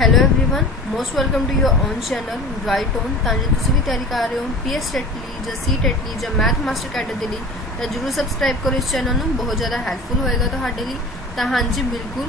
Hello everyone, most welcome to your own channel right on. ਤਾਂ ਜੇ ਤੁਸੀਂ ਵੀ ਤਿਆਰੀ ਕਰ ਰਹੇ ਹੋ ਪੀਐਸ ਟੈਟ ਲਈ ਜਾਂ ਸੀ ਟੈਟ ਲਈ ਜਾਂ ਮੈਥ ਮਾਸਟਰ ਕੈਡਰ ਦੇ ਲਈ ਤਾਂ ਜਰੂਰ ਸਬਸਕ੍ਰਾਈਬ ਕਰੋ ਇਸ ਚੈਨਲ ਨੂੰ, ਬਹੁਤ ਜ਼ਿਆਦਾ ਹੈਲਪਫੁਲ ਹੋਏਗਾ ਤੁਹਾਡੇ ਲਈ। ਤਾਂ ਹਾਂਜੀ ਬਿਲकुल,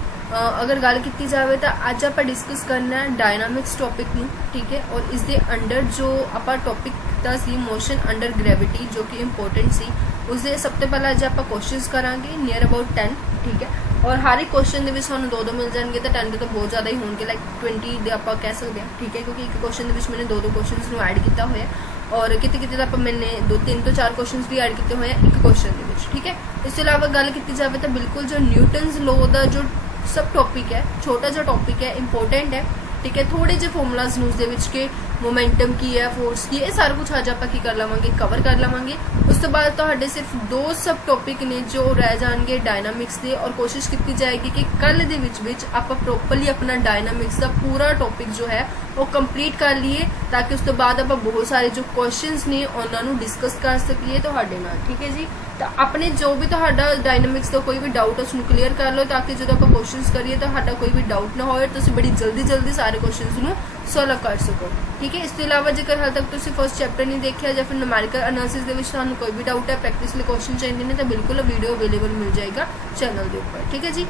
अगर गल की जाए तो अज आप डिस्कस करना है डायनामिक्स टॉपिक में, ठीक है। और इस दे अंडर जो आप टॉपिक दा सी मोशन अंडर ग्रेविटी जो कि इंपोर्टेंट सी, उसके सब तो पहले अज आप क्वेश्चंस करांगे नियर अबाउट 10, ठीक है। और हर एक क्वेश्चन के थानू दो मिल जाएंगे, तो 10 तो बहुत ज़्यादा ही होंगे, लाइक 20 दे आप कह सकते हैं, ठीक है। क्योंकि एक क्वेश्चन के मैंने दो क्वेश्चन ऐड किया हुआ है और कितने कितने आप मैंने 3 तो 4 क्वेश्चन भी ऐड किए हुए हैं एक क्वेश्चन के, ठीक है। इस अलावा गल की जाए तो बिल्कुल जो न्यूटन्स लॉ का जो सब टॉपिक है, छोटा जो टॉपिक है, इंपोर्टेंट है, ठीक है। थोड़े जे फॉर्मूलाज ने उसके विच के मोमेंटम की है, फोर्स की है, सारा कुछ अज आप कर लवांगे, कवर कर लवांगे। उस तो बाद तो सिर्फ 2 सब टॉपिक ने जो रह जाएंगे डायनामिक्स के, और कोशिश की जाएगी कि कल दे विच आप प्रॉपरली अपना डायनामिक्स का पूरा टॉपिक जो है वो कंप्लीट कर लिए, ताकि उस तो बाद आप बहुत सारे जो क्वेश्चंस ने उन्होंने डिस्कस कर सकीए तुहाडे नाल, ठीक है जी। तो अपने जो भी तुहाडा डायनामिक्स का कोई भी डाउट है उसको क्लीयर कर लो, ताकि जो आप क्वेश्चंस करिए तो कोई भी डाउट ना होए, तो बड़ी जल्दी सारे क्वेश्चंस नू सॉल्व कर सको, ठीक है। इस तो इलावा जेकर हाल तक तुसीं फर्स्ट चैप्टर नहीं देखा या फिर न्यूमेरिकल एनालिसिस दे विच तुहानूं कोई भी डाउट है, प्रैक्टिस लिए क्वेश्चन चाहिए ने, तो बिल्कुल वीडियो अवेलेबल मिल जाएगा चैनल के ऊपर, ठीक है जी।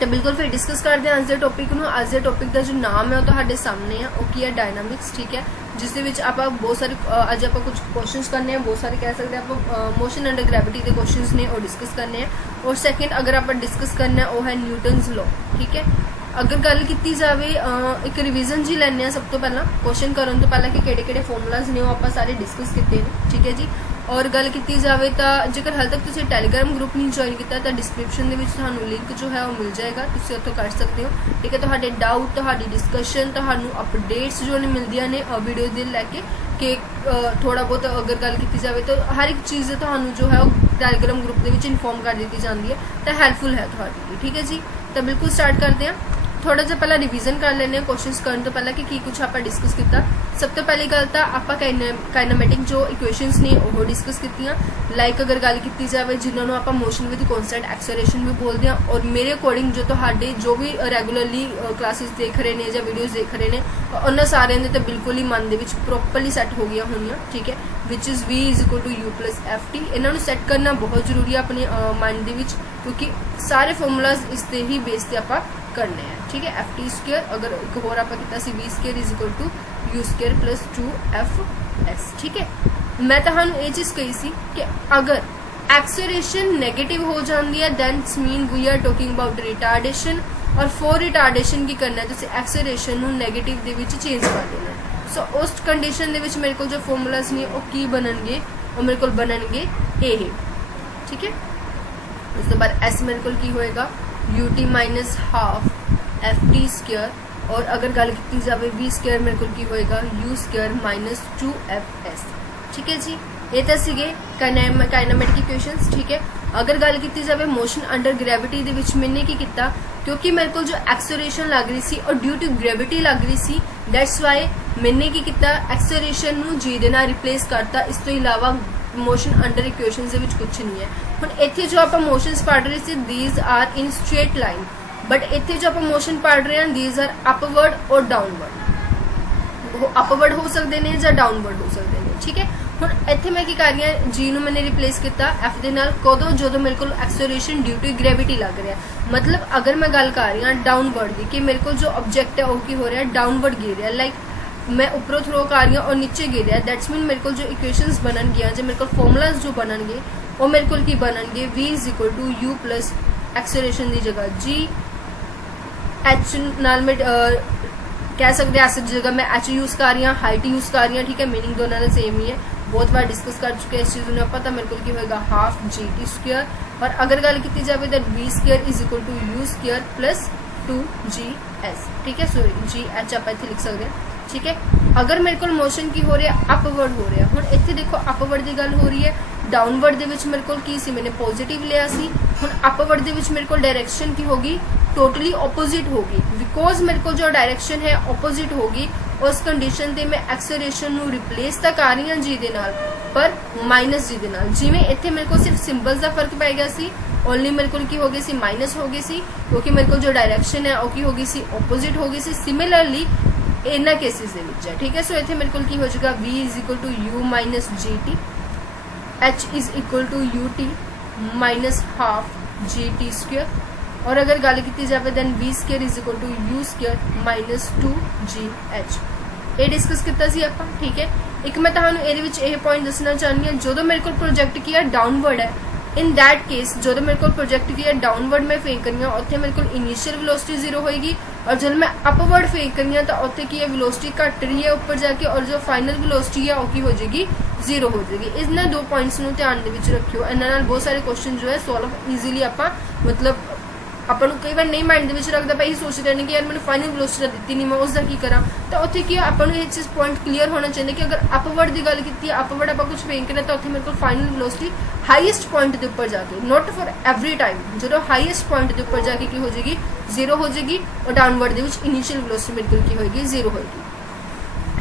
तो बिल्कुल फिर डिस्कस करते हैं अज के टॉपिक नूं। अज के टॉपिक का जो नाम है वो तुहाडे सामने है, वो की है डायनामिक्स, ठीक है। जिस दे विच आपां बहुत सारे अज आप कुछ क्वेश्चंस करने हैं, बहुत सारे कह सकते हैं आप मोशन अंडर ग्रेविटी के क्वेश्चंस ने और डिस्कस करने हैं। और सैकेंड अगर आप डिस्कस करना है वो है न्यूटन्स लॉ, ठीक है। अगर गल की जाए एक रिविजन जी लैने सब तो पहला क्वेश्चन करने तो पहला कि किहड़े फॉर्मूलाज ने वो आप सारे डिस्कस किए हैं, ठीक है जी। और गल की जाए तो जेकर हाल तक तुसीं टैलीग्राम ग्रुप नहीं ज्वाइन किया तो डिस्क्रिप्शन के तुहानूं लिंक जो है वो मिल जाएगा, तुसीं उत्थों कर सकते हो, ठीक है। तुहाडे डाउट, तुहाडी डिस्कशन, तुहानूं अपडेट्स जो ने मिलदियां ने वीडियो दे लैके कि थोड़ा बहुत अगर गल की जाए तो हर एक चीज़ तुहानूं जो है वो टैलीग्राम ग्रुप के विच इन्फॉर्म कर दी जाती है, तो हैल्पफुल है तुहाडे लिए, ठीक है जी। तो बिल्कुल स्टार्ट करते हैं। थोड़ा जिहा पहला रिवीजन कर लेने क्वेश्चंस करने तो पहला कि कुछ आप डिस्कस किया। सब तो पहली गल तो आप काइनेमेटिक जो इक्वेशंस ने वो डिस्कस कीतियां, लाइक अगर गल की जाए जिन्होंने आप मोशन विद कॉन्स्टेंट एक्सेलरेशन भी बोलते हैं। और मेरे अकॉर्डिंग जो तुहाडे जो भी रेगुलरली क्लासेस देख रहे हैं या वीडियोज़ देख रहे हैं, उन्होंने सारे ने तो बिल्कुल ही मन के प्रॉपरली सैट हो गई होनी, ठीक है। Which is V = U + FT। इन्होंने सैट करना बहुत जरूरी है अपने माइंड के, क्योंकि सारे फॉर्मूलाज इस ही बेस से आप करने हैं, ठीक है। FT², अगर एक होर आप V² = U² + 2FS, ठीक है। मैं तुहानूं ये चीज़ कही सी कि अगर एक्सेलरेशन नेगेटिव हो जाती है that's mean we are talking about retardation. और फॉर रिटार्डेशन की करना है तुसीं एक्सेलरेशन नूं नेगेटिव दे विच चेंज कर देना। सो उस कंडीशन दे विच मेरे को जो फॉर्मूलाज ने वो की बननगे, वो मेरे को बननगे ये, ठीक है। उस तो बाद S मेरे को की होएगा UT - ½ FT²। और अगर गल की जाए V² मेरे को की होएगा U² - 2FS, ठीक है जी। ये तो सीगे काइनेमेटिक इक्वेशंस, ठीक है। अगर गल की जाए मोशन अंडर ग्रेविटी दे विच मैंने की किया, क्योंकि मेरे को जो एक्सेलरेशन लग रही सी और ड्यू टू ग्रेविटी लग रही सी, दैट्स वाई मैंने की किया एक्सेलरेशन नूं G दे नाल रिप्लेस करता। इस तो इलावा मोशन अंडर इक्वेशंस दे विच कुछ नहीं है। हुण इत्थे जो आप मोशंस पढ़ रहे थे these are in straight line, but इत्थे जो आप मोशन पढ़ रहे हैं दीज आर अपवर्ड और डाउनवर्ड। वो अपवर्ड हो सकते हैं या डाउनवर्ड हो सकते हैं, ठीक है। हुण इत्थे मैं की कर रही हूँ G नूं मैंने रिप्लेस किया F दे नाल, कदों जो मेरे को एक्सेलरेशन ड्यू टू ग्रेविटी लग रहा है। मतलब अगर मैं गल कर रही हूँ डाउनवर्ड की कि मेरे को जो ऑब्जेक्ट है वो की हो रहा है डाउनवर्ड गिर रहा है, लाइक मैं ऊपरों थ्रो कर रही हूँ और नीचे गिर रहा है, दैट्स मीन मेरे को जो इक्वेशंस बननगियां जो मेरे को फॉर्मूलाज जो बननगे वो मेरे को की बननगे V = U + एक्सेलरेशन की जगह G, H नाल मैं कह सकते हैं, ऐसी जगह मैं H यूज़ कर रही हूँ, हाइट यूज़ कर रही हूँ, ठीक है। मीनिंग दोनों का सेम ही है, बहुत बार डिस्कस कर चुके हैं इस चीज़ में। पता मेरे को की होएगा ½ GT²। और अगर गल की जाए तो V² = U² + 2GS, ठीक है। सॉरी GH आप इतने लिख सकते हैं, ठीक है। अगर मेरे को मोशन की हो रही है अपवर्ड हो रहा है, हुण इत्थे देखो अपवर्ड की गल हो रही है, डाउनवर्ड दे विच मेरे को की सी मैंने पॉजिटिव लिया सी, हुण अपवर्ड दे विच मेरे को डायरेक्शन की होगी टोटली ऑपोजिट होगी, बिकॉज मेरे को जो डायरेक्शन है ऑपोजिट होगी। उस कंडीशन ते मैं एक्सेलरेशन नूं रिप्लेस तो कर रही हूँ G दे नाल, पर -G दे नाल। जिवें इत्थे मेरे को सिर्फ सिंबल्स का फर्क पै गया सी, ਓਨਲੀ ਮੇਰੇ ਕੋਲ ਕੀ ਹੋ ਗਈ ਸੀ ਮਾਈਨਸ ਹੋ ਗਈ ਸੀ क्योंकि मेरे को जो डायरेक्शन है वो की हो गई सी ओपोजिट हो गई सी सिमिलरली इन्ना केसेस दे विच है ठीक है सो इत्थे मेरे को की हो जाएगा v is equal to u minus gt h is equal to ut minus half gt square और अगर गल की जाए then v square is equal to u square minus 2gh ये डिस्कस किया सी आपां ठीक है। एक मैं तुहानूं इहदे विच यह पॉइंट दसना चाहनी हूं जो मेरे को प्रोजेक्ट किया डाउनवर्ड है इन दैट केस जो मेरे को प्रोजेक्ट किया डाउनवर्ड मैं फेंक करी हाँ उत्थे मेरे को इनिशियल वेलोसिटी 0 होएगी और जब मैं अपवर्ड फेंक करी हाँ तो उत्थे की है वेलोसिटी घट रही है ऊपर जाके और जो फाइनल वेलोसिटी है वो की हो जाएगी 0 हो जाएगी। इन्हां दो पॉइंट्स नूं ध्यान दे विच रखियो इन्हां नाल बहुत सारे क्वेश्चन जो है सॉल्व ईजीली आपां मतलब ਆਪਾਂ ਨੂੰ ਕਈ ਵਾਰ ਨਹੀਂ ਮਾਈਂਡ ਦੇ ਵਿੱਚ ਰੱਖਦਾ ਪਈ ਸੋਚਦੇ ਰਹਿੰਦੇ ਕਿ ਯਾਰ ਮੈਨੂੰ ਫਾਈਨਲ ਵੈਲੋਸਿਟੀ ਦਿੱਤੀ ਨਹੀਂ ਮੈਂ ਉਸ ਦਾ ਕੀ ਕਰਾਂ ਤਾਂ ਉੱਥੇ ਕੀ ਆਪਾਂ ਨੂੰ ਇਹ ਚੀਜ਼ ਪੁਆਇੰਟ ਕਲੀਅਰ ਹੋਣਾ ਚਾਹੀਦਾ ਕਿ ਅਗਰ ਅਪਵਰਡ ਦੀ ਗੱਲ ਕੀਤੀ ਹੈ ਅਪਵਰਡ ਆਪਾਂ ਕੁਝ ਫੇਂਕ ਰਹੇ ਤਾਂ ਉੱਥੇ ਮੇਰੇ ਕੋਲ ਫਾਈਨਲ ਵੈਲੋਸਿਟੀ ਹਾਈਐਸਟ ਪੁਆਇੰਟ ਦੇ ਉੱਪਰ ਜਾ ਕੇ ਨੋਟ ਫॉर ਐਵਰੀ ਟਾਈਮ ਜਦੋਂ ਹਾਈਐਸਟ ਪੁਆਇੰਟ ਦੇ ਉੱਪਰ ਜਾ ਕੇ ਕੀ ਹੋ ਜਾਏਗੀ 0 ਹੋ ਜਾਏਗੀ और डाउनवर्ड ਦੇ ਵਿੱਚ ਇਨੀਸ਼ੀਅਲ ਵੈਲੋਸਿਟੀ ਮੇਰੇ ਕੋਲ ਕੀ ਹੋਏਗੀ 0 ਹੋਏਗੀ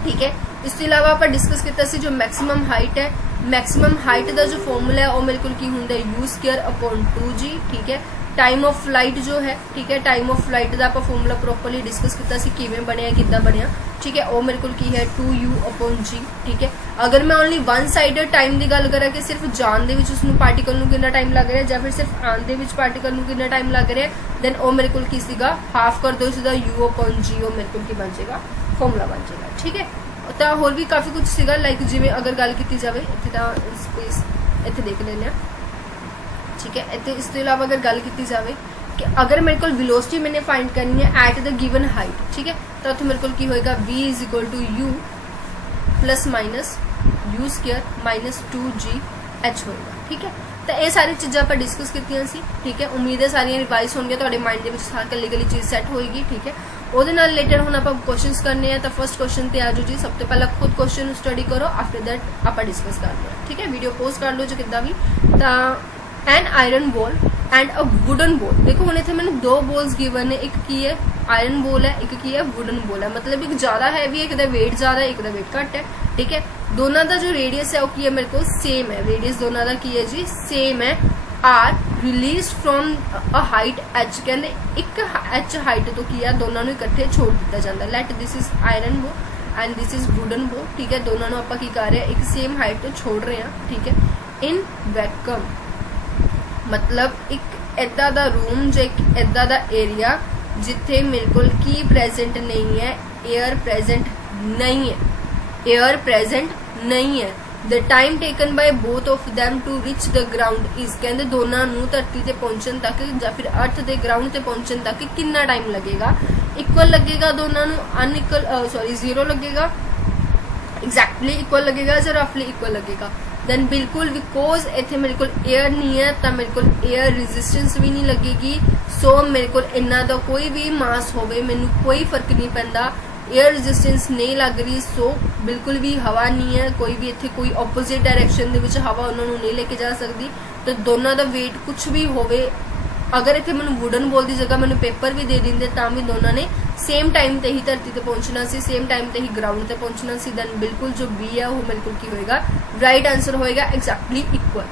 ठीक है। इस ਤੋਂ ਇਲਾਵਾ ਆਪਾਂ ਡਿਸਕਸ ਕੀਤਾ ਸੀ ਜੋ ਮੈਕਸਿਮਮ ਹਾਈਟ ਹੈ मैक्सिमम हाइट का जो फॉर्मूला है वो मेरे को की होंगे u स्क्वायर अपॉन 2g ठीक है। टाइम ऑफ फ्लाइट जो है ठीक है टाइम ऑफ फ्लाइट का आप फॉर्मूला प्रॉपरली डिस्कस किया सी किवें बनया किद्दां बनया ठीक है वो मेरे को की है 2u अपॉन g ठीक है। अगर मैं ओनली वन साइडेड टाइम की गल करा कि सिर्फ जान दे विच उसनूं पार्टिकल नूं कितना टाइम लग रहा है या फिर सिर्फ आन दे विच पार्टिकल नूं कितना टाइम लग रहा है दैन वो मेरे को की सीगा हाफ कर दो इसका u अपॉन g वो मेरे को की बन जाएगा फॉर्मूला बन जाएगा ठीक है। तो होर भी काफ़ी कुछ सीगा लाइक जिवें अगर गल की जाए इत्थे तां स्पेस इत्थे देख लैंदे ठीक है। इत्थे इस तो इलावा अगर गल की जाए कि अगर मेरे को वेलोसिटी मैंने फाइंड करनी है एट द गिवन हाइट ठीक है तो उत्थे मेरे को की होएगा v is equal to u plus minus u square minus 2gh होएगा ठीक है। तो ये सारी चीज़ां आपां डिस्कस कीतियां सी ठीक है। उम्मीद है सारियां रिवाइज होणगीਆਂ तुहाडे माइंड दे विच सारी कल्ली कल्ली चीज़ सैट होएगी ठीक है। ਉਹਦੇ ਨਾਲ ਰਿਲੇਟਡ ਹੁਣ ਆਪਾਂ ਕੁਐਸਚਨਸ ਕਰਨੇ ਆ ਤਾਂ ਫਸਟ ਕੁਐਸਚਨ ਤੇ ਆਜੋ ਜੀ। ਸਭ ਤੋਂ ਪਹਿਲਾਂ ਖੁਦ ਕੁਐਸਚਨ ਨੂੰ ਸਟੱਡੀ ਕਰੋ ਆਫਟਰ ਦੈਟ ਆਪਾਂ ਡਿਸਕਸ ਕਰਦੇ ਹਾਂ ਠੀਕ ਹੈ। ਵੀਡੀਓ ਪੋਜ਼ ਕਰ ਲਓ ਜੋ ਕਿੱਦਾਂ ਵੀ ਤਾਂ an iron ball and a wooden ball देखो हम इतने मैंने दो बॉल्स गिवन है एक की है आयरन बॉल है एक की है वुडन बॉल है मतलब एक ज़्यादा हैवी है एक दा वेट ज़्यादा है एक दा वेट घट है ठीक है। दोनों का जो रेडियस है वो की है मेरे को सेम है रेडियस दोनों का की है जी सेम है are release from a height h कहते एक एच हाइट तो की है दोनों इकट्ठे छोड़ दिता जाता है। Let this is iron ball and this is wooden ball ठीक है। दोनों आप की कर रहे हैं एक सेम हाइट तो छोड़ रहे हैं ठीक है। इन वैक्यूम मतलब एक इदा दा रूम जो एक इदा दा एरिया जिथे मेरे को की प्रेजेंट नहीं है एयर प्रेजेंट नहीं है एयर प्रेजेंट नहीं है। The time taken by both of them to reach the ground is कहते दोनों धरती से पहुंचने तक या फिर अर्थ के ग्राउंड से पहुंचने तक कितना टाइम लगेगा इक्वल लगेगा दोनों अनइक्वल सॉरी 0 लगेगा एग्जैक्टली इक्वल लगेगा या रफली इक्वल लगेगा दैन बिल्कुल बिकॉज इतने मेरे को एयर नहीं है तो मेरे को एयर रेजिस्टेंस भी नहीं लगेगी सो मेरे को इन्ना दा कोई भी मास होवे मैनू कोई फर्क नहीं पैंदा एयर रेजिस्टेंस नहीं लग रही सो बिल्कुल भी हवा नहीं है कोई भी इतने कोई ऑपोजिट डायरैक्शन दे विच हवा उन्होंने नहीं लेके जा सकती तो दोनों का वेट कुछ भी होवे अगर इतने मैं वुडन बॉल की जगह मैंने पेपर भी दे देंगे तो भी दोनों ने सेम टाइम ते ही धरती ते पहुंचना सी सेम टाइम ते ही ग्राउंड ते पहुंचना सी दैन बिल्कुल जो बी है वो बिल्कुल की होएगा राइट आंसर होएगा एग्जैक्टली इक्वल।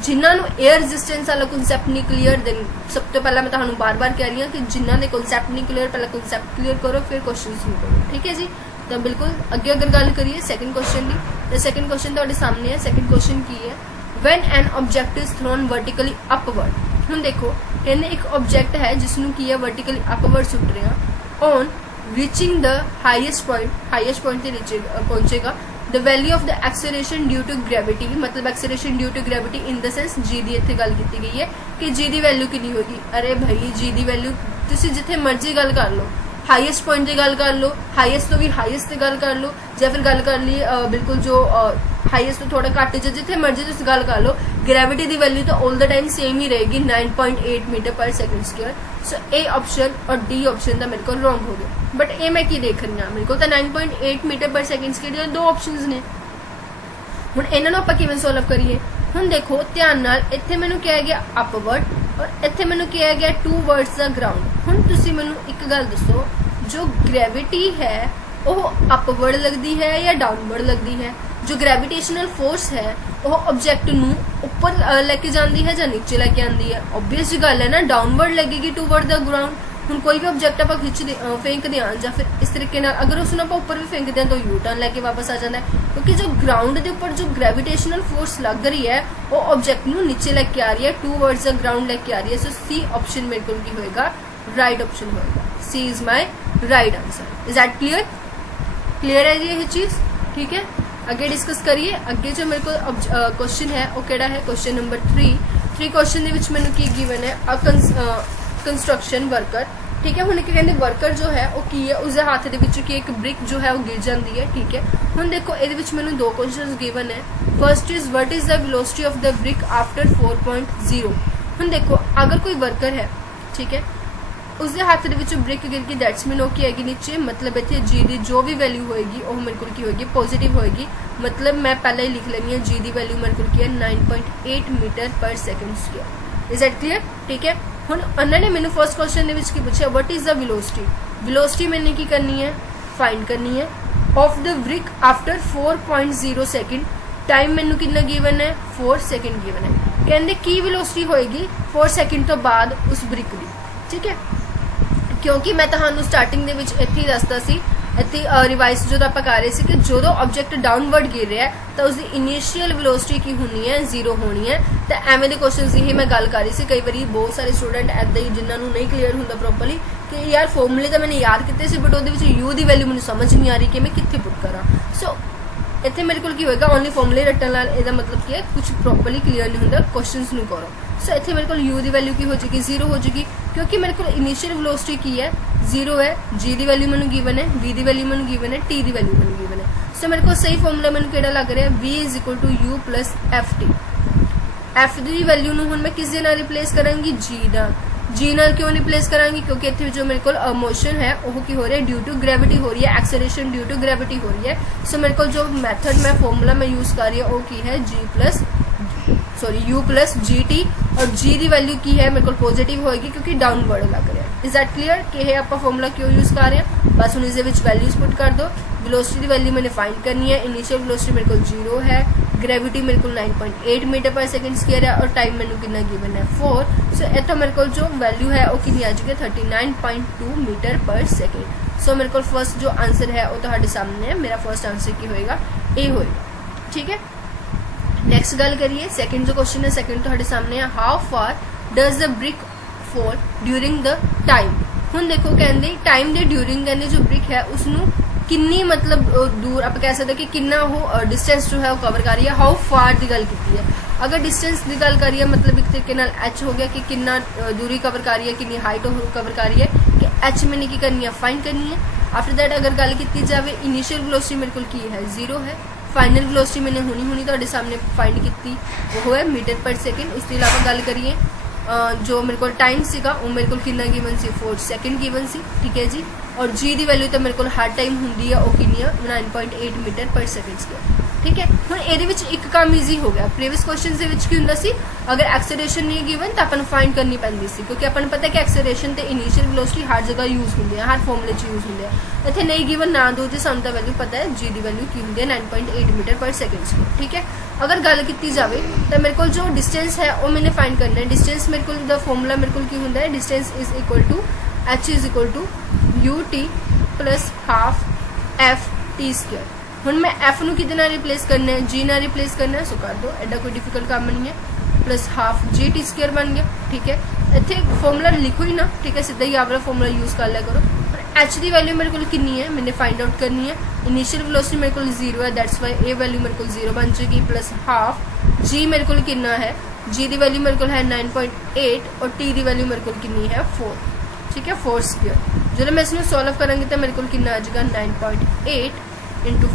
जिन्होंने एयर रेजिस्टेंस वाला कॉन्सैप्ट नहीं क्लीयर दैन सब तो पहला मैं तुहानू बार बार कह रही हूँ कि जिन्होंने कॉन्सैप्ट नहीं क्लीयर पहले कॉन्सैप्ट क्लीयर करो फिर क्वेश्चन शुरू करो ठीक है जी। तो बिल्कुल अगे अगर गल करिए सैकेंड क्वेश्चन की तो सैकेंड क्वेश्चन तुहाडे सामने है। सैकेंड क्वेश्चन की है when an object is thrown vertically upward हुण देखो कहने एक ऑब्जेक्ट है जिसनू की है वर्टिकली अपवर्ड सुट रहे हैं on reaching the highest point ते पहुंचेगा the value of the acceleration due to gravity मतलब acceleration due to gravity in the sense G दी इत्थे गल की गई है कि जी दी वैल्यू कितनी होगी। अरे भाई जी दी वैल्यू तुसीं जिथे मर्जी गल कर लो हाईएस्ट पॉइंट की गल कर लो हाईएस्ट तो भी हाईएस्ट की गल कर लो या फिर गल कर ली बिल्कुल जो हाईएस्ट तो थोड़ा घट जो जिथे मर्जी तुम गल कर लो ग्रेविटी की वैल्यू तो ऑल द टाइम सेम ही रहेगी 9.8 मीटर पर second square. So A option और डी ऑप्शन तो मेरे को रॉन्ग हो गया बट ए मैं की देख रही हाँ मेरे को तो 9.8 मीटर पर सेकंड स्क्वायर दो ऑप्शन ने हुण इन्हां नूं आपां किवें सॉल्व करिए। हुण देखो ध्यान नाल इत्थे मैनूं कहा गया अपवर्ड और इत्थे मैनूं कहा गया टू वर्ड्स द ग्राउंड। हुण तुसीं मैनूं एक गल दसो जो ग्रेविटी है ਉਹ ਅਪਵਰਡ ਲੱਗਦੀ ਹੈ ਜਾਂ ਡਾਊਨਵਰਡ ਲੱਗਦੀ ਹੈ। ਜੋ ਗ੍ਰੈਵਿਟੇਸ਼ਨਲ ਫੋਰਸ ਹੈ ਉਹ ਆਬਜੈਕਟ ਨੂੰ ਉੱਪਰ ਲੈ ਕੇ ਜਾਂਦੀ ਹੈ ਜਾਂ ਨੀਚੇ ਲੈ ਕੇ ਆਉਂਦੀ ਹੈ। ਓਬਵੀਅਸ ਜੀ ਗੱਲ ਹੈ ਨਾ, ਡਾਊਨਵਰਡ ਲੱਗੇਗੀ ਟੂਵਰਡ ਦਾ ਗਰਾਊਂਡ। ਹੁਣ ਕੋਈ ਵੀ ਆਬਜੈਕਟ ਆਪਾਂ ਖਿੱਚਦੇ ਫੇਂਕਦੇ ਹਾਂ ਜਾਂ ਫਿਰ ਇਸ ਤਰੀਕੇ ਨਾਲ ਅਗਰ ਉਸ ਨੂੰ ਆਪਾਂ ਉੱਪਰ ਵੀ ਫੇਂਕਦੇ ਹਾਂ ਤਾਂ ਯੂ ਟਰਨ ਲੈ ਕੇ ਵਾਪਸ ਆ ਜਾਂਦਾ ਹੈ, ਕਿਉਂਕਿ ਜੋ ਗਰਾਊਂਡ ਦੇ ਉੱਪਰ ਜੋ ਗ੍ਰੈਵਿਟੇਸ਼ਨਲ ਫੋਰਸ ਲੱਗ ਰਹੀ ਹੈ ਉਹ ਆਬਜੈਕਟ ਨੂੰ ਨੀਚੇ ਲੈ ਕੇ ਆ ਰਹੀ ਹੈ, ਟੂਵਰਡਸ ਦਾ ਗਰਾਊਂਡ ਲੈ ਕੇ ਆ ਰਹੀ ਹੈ। ਸੋ ਸੀ ਆਪਸ਼ਨ ਮੇਰੇ ਕੋਲ ਕੀ ਹੋਏਗਾ, ਰਾइट ऑप्शन होएगा। C is my right answer. Is that clear? Clear है जी ये चीज? ठीक है, आगे डिस्कस करिए। आगे जो मेरे को क्वेश्चन है वो केड़ा है, क्वेश्चन नंबर 3 क्वेश्चन दे विच मैनू की गिवन है अ कंस्ट्रक्शन वर्कर। ठीक है, हुण एक कहंदे वर्कर जो है वो की है, उसके हाथ दे विच की एक ब्रिक जो है वो गिर जाती है। ठीक है, हुण देखो इहदे विच मैनू दो क्वेश्चन गिवन है। First is what is the velocity of the brick after 4.0। हुण देखो अगर कोई वर्कर है, ठीक है, उसके हाथ ਦੇ ਵਿੱਚੋਂ ਬ੍ਰਿਕ ਗਿਰ ਗਈ, दैट्स मीन ਉਹ ਕੀ ਹੈਗੀ ਨੀਚੇ, मतलब ਇੱਥੇ g ਦੀ ਜੋ ਵੀ ਵੈਲਿਊ ਹੋਏਗੀ ਉਹ ਮੇਰੇ ਕੋਲ ਕੀ ਹੋਏਗੀ, ਪੋਜ਼ਿਟਿਵ ਹੋਏਗੀ। मतलब मैं पहले ही लिख लेनी है g ਦੀ वैल्यू मेरे को की है 9.8 मीटर पर second square. Is that clear? ठीक है, ਹੁਣ ਉਹਨਾਂ ਨੇ ਮੈਨੂੰ ਫਰਸਟ ਕੁਐਸਚਨ ਦੇ ਵਿੱਚ ਕੀ ਪੁੱਛਿਆ, what is the velocity. Velocity मैंने की करनी है, फाइंड करनी है of the brick after 4.0 second. Time मैनू कितना गिवन है, 4 सेकंड गिवन है। कहते की वेलोसिटी होएगी 4 सेकंड तो बाद उस ब्रिक ਦੀ। ठीक है, क्योंकि मैं ਤੁਹਾਨੂੰ ਸਟਾਰਟਿੰਗ ਦੇ ਵਿੱਚ ਇੱਥੇ ਹੀ ਦੱਸਦਾ ਸੀ, ਇੱਥੇ ਰਿਵਾਈਜ਼ ਜਦੋਂ ਆਪਾਂ ਕਰ ਰਹੇ ਸੀ ਕਿ ਜਦੋਂ ਆਬਜੈਕਟ ਡਾਊਨਵਰਡ ਗਿਰ ਰਿਹਾ ਤਾਂ ਉਸਦੀ ਇਨੀਸ਼ੀਅਲ ਵੈਲੋਸਿਟੀ ਕੀ ਹੋਣੀ ਹੈ, 0 ਹੋਣੀ ਹੈ। ਤਾਂ ਐਵੇਂ ਦੇ ਕੁਐਸਚਨਸ ਹੀ ਮੈਂ ਗੱਲ ਕਰ ਰਹੀ ਸੀ। ਕਈ ਵਾਰੀ ਬਹੁਤ ਸਾਰੇ ਸਟੂਡੈਂਟ ਐਦਾਂ ਹੀ ਜਿਨ੍ਹਾਂ ਨੂੰ ਨਹੀਂ ਕਲੀਅਰ ਹੁੰਦਾ ਪ੍ਰੋਪਰਲੀ ਕਿ ਯਾਰ ਫਾਰਮੂਲੇ ਤਾਂ ਮੈंने ਯਾਦ ਕੀਤੇ ਸੀ ਬਟ ਉਹਦੇ ਵਿੱਚ ਯੂ ਦੀ ਵੈਲਿਊ ਮੈਨੂੰ ਸਮਝ ਨਹੀਂ ਆ ਰਹੀ ਕਿ ਮੈਂ ਕਿੱਥੇ ਪੁੱਟ ਕਰਾਂ। ਸੋ ਇੱਥੇ ਮੇਰੇ ਕੋਲ ਕੀ ਹੋਏਗਾ, ਓਨਲੀ ਫਾਰਮੂਲੇ ਰੱਟਣ ਨਾਲ ਇਹਦਾ ਮਤਲਬ ਕੀ ਹੈ, ਕੁਝ ਪ੍ਰੋਪਰਲੀ ਕਲੀਅਰ ਨਹੀਂ ਹੁੰਦਾ, ਕੁਐਸਚਨਸ ਨੂੰ ਕਰੋ। सो इतने मेरे को u की वैल्यू की हो जाएगी, 0 हो जाएगी, क्योंकि मेरे को इनिशियल वेलोसिटी की है 0 है, g की वैल्यू मैंने गिवन है, v की वैल्यू मैंने गिवन है, t की वैल्यू मैंने गिवन है। सो मेरे को सही फॉर्मूला मैंने केड़ा लग रहा है, v is equal to u plus f t. F की वैल्यू हुण मैं किस दे नाल रिप्लेस करांगी, g नाल। जी नाल क्यों रिप्लेस करांगी, क्योंकि इत्थे जो मेरे को मोशन है वो की हो रही है ड्यू टू ग्रेविटी हो रही है, एक्सेलरेशन ड्यू टू ग्रेविटी हो रही है। सो मेरे को जो मैथड में फॉर्मूला मैं यूज कर रही है वो की है u प्लस जी टी, और g की वैल्यू की है मेरे को पॉजिटिव होएगी क्योंकि डाउनवर्ड लग रहा है। इज दैट क्लियर कि ये आप फॉर्मूला क्यों यूज कर रहे हैं। बस हम इस वैल्यूज पुट कर दो। वेलोसिटी की वैल्यू मैंने फाइंड करनी है, इनिशियल वेलोसिटी मेरे को 0 है, ग्रेविटी मेरे को 9.8 मीटर पर सेकंड स्क्वायर है, और टाइम मैंने कितना गिवन है 4। सो इतना मेरे को जो वैल्यू है वो कितनी आ जाएगी 39.2 मीटर पर सेकंड। सो मेरे को फर्स्ट जो आंसर है वो तुम्हारे सामने है, मेरा फर्स्ट आंसर की होएगा ए होएगा। ठीक है, नैक्सट गल करिए, सैकेंड जो क्वेश्चन है सैकेंड तुम्हारे सामने है, how far does the brick fall during the time. हुण देखो कहते टाइम के ड्यूरिंग कहते जो ब्रिक है उसनू किन्नी मतलब दूर आप कह सकते कि किन्ना वो डिस्टेंस जो है वो कवर कर रही है। हाउ फार की गल की है, अगर डिस्टेंस की गल करिए मतलब एक तरीके नाल एच हो गया कि किन्ना दूरी कवर कर रही है, किन्नी हाइट कवर कर रही है, कि एच मैंने की करनी है, फाइंड करनी है। आफ्टर दैट अगर गल की जाए इनिशियल वेलोसिटी मेरे को की है 0 है, फाइनल वेलोसिटी मैंने हुणी तुहाडे सामने फाइंड की वो है मीटर पर सेकंड। इसके अलावा गल करिए जो मेरे को टाइम सीगा वो मेरे को कितना गिवन सी 4 सेकंड गिवन सी। ठीक है जी, और जी की वैल्यू तो मेरे को हर टाइम होंगी है वो कितनी है 9.8 मीटर पर सेकंड स्क्वायर। ठीक है, हुण इहदे विच एक काम ईजी हो गया। प्रीवियस क्वेश्चन दे विच की हुंदा सी अगर एक्सेलरेशन नहीं गिवन तो अपन फाइंड करनी पैंदी सी, क्योंकि अपन पता है कि एक्सेलरेशन ते इनिशियल वेलोसिटी हर जगह यूज होंदी है, हर फॉर्मूले च यूज होंदे हैं। इत्थे नहीं गिवन ना दो जी, सानू तां वैल्यू पता है जी की वैल्यू की होंदी है 9.8 मीटर पर सेकंड स्क्वायर। ठीक है, अगर गल की जाए तो मेरे को जो डिस्टेंस है वो मैंने फाइंड करना है। डिस्टेंस मेरे को द फॉर्मूला मेरे को की होंदा है, distance is equal to h is equal to u t plus half f t square. हुण मैं एफ नू किहदे नाल रिप्लेस करना है, जी नाल रिप्लेस करना है, सो कर दो, एडा कोई डिफिकल्ट काम नहीं है। Plus half g t square बन गया। ठीक है, इत्थे फॉर्मूला लिखो ही ना, ठीक है, सीधा ही आप वाला फॉर्मूला यूज कर लिया करो। एच की वैल्यू मेरे को कितनी है मैंने फाइंड आउट करनी है, इनिशियल वेलोसिटी मेरे को 0 है, दैट्स वाई ए वैल्यू मेरे को 0 बन जाएगी, प्लस हाफ जी मेरे को कितना है, जी की वैल्यू मेरे को है 9.8 और टी की वैल्यू मेरे को कितनी है 4। ठीक है, 4 स्क्वायर। जो मैं इसमें सॉल्व करेंगे तो मेरे को कितना आ जाएगा 9.8 इंटू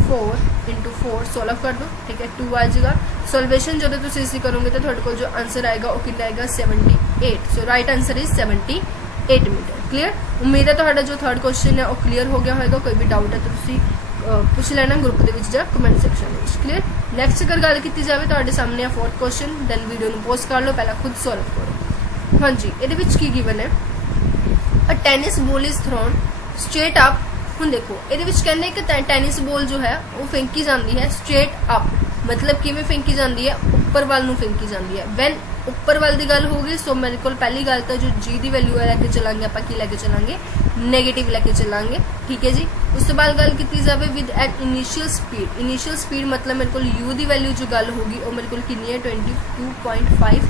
4 सॉल्व कर दो। ठीक है, 2 आ जाएगा। सॉल्वेशन जो तुम इसकी करोगे तो थोड़े को जो आंसर आएगा वो कितना आएगा 78। So right answer is 78 metre. क्लियर, उम्मीद है तो जो थर्ड क्वेश्चन है वो क्लियर हो गया होगा। कोई भी डाउट है तो तुम पूछ लेना ग्रुप के कमेंट सेक्शन में। क्लियर, नैक्सट अगर गल की जाए तो सामने है फोर्थ क्वेश्चन, दैन वीडियो में पोस्ट कर लो, पहला खुद सॉल्व करो। हाँ जी, ये की गिवन है, a tennis ball is thrown straight up ਹੁਣ देखो ਇਹਦੇ ਵਿੱਚ ਕਹਿੰਦੇ ਕਿ ਟੈਨਿਸ ਬੋਲ ਜੋ ਹੈ ਉਹ ਫੈਂਕੀ ਜਾਂਦੀ ਹੈ ਸਟ੍ਰੇਟ ਅਪ, मतलब किवें फेंकी जाती है, उपर वाल नूं फेंकी जाती है। वैन उपर वाल की गल होगी सो मेरे को पहली गल तो जो जी की वैल्यू है लैके चलांगे आपां की लैके चलांगे नैगेटिव लैके चलांगे, ठीक है जी। उस तो बाद गल की जाए with an initial speed, initial speed मतलब मेरे को यू की वैल्यू जो गल होगी वो मेरे को कितनी है 22.5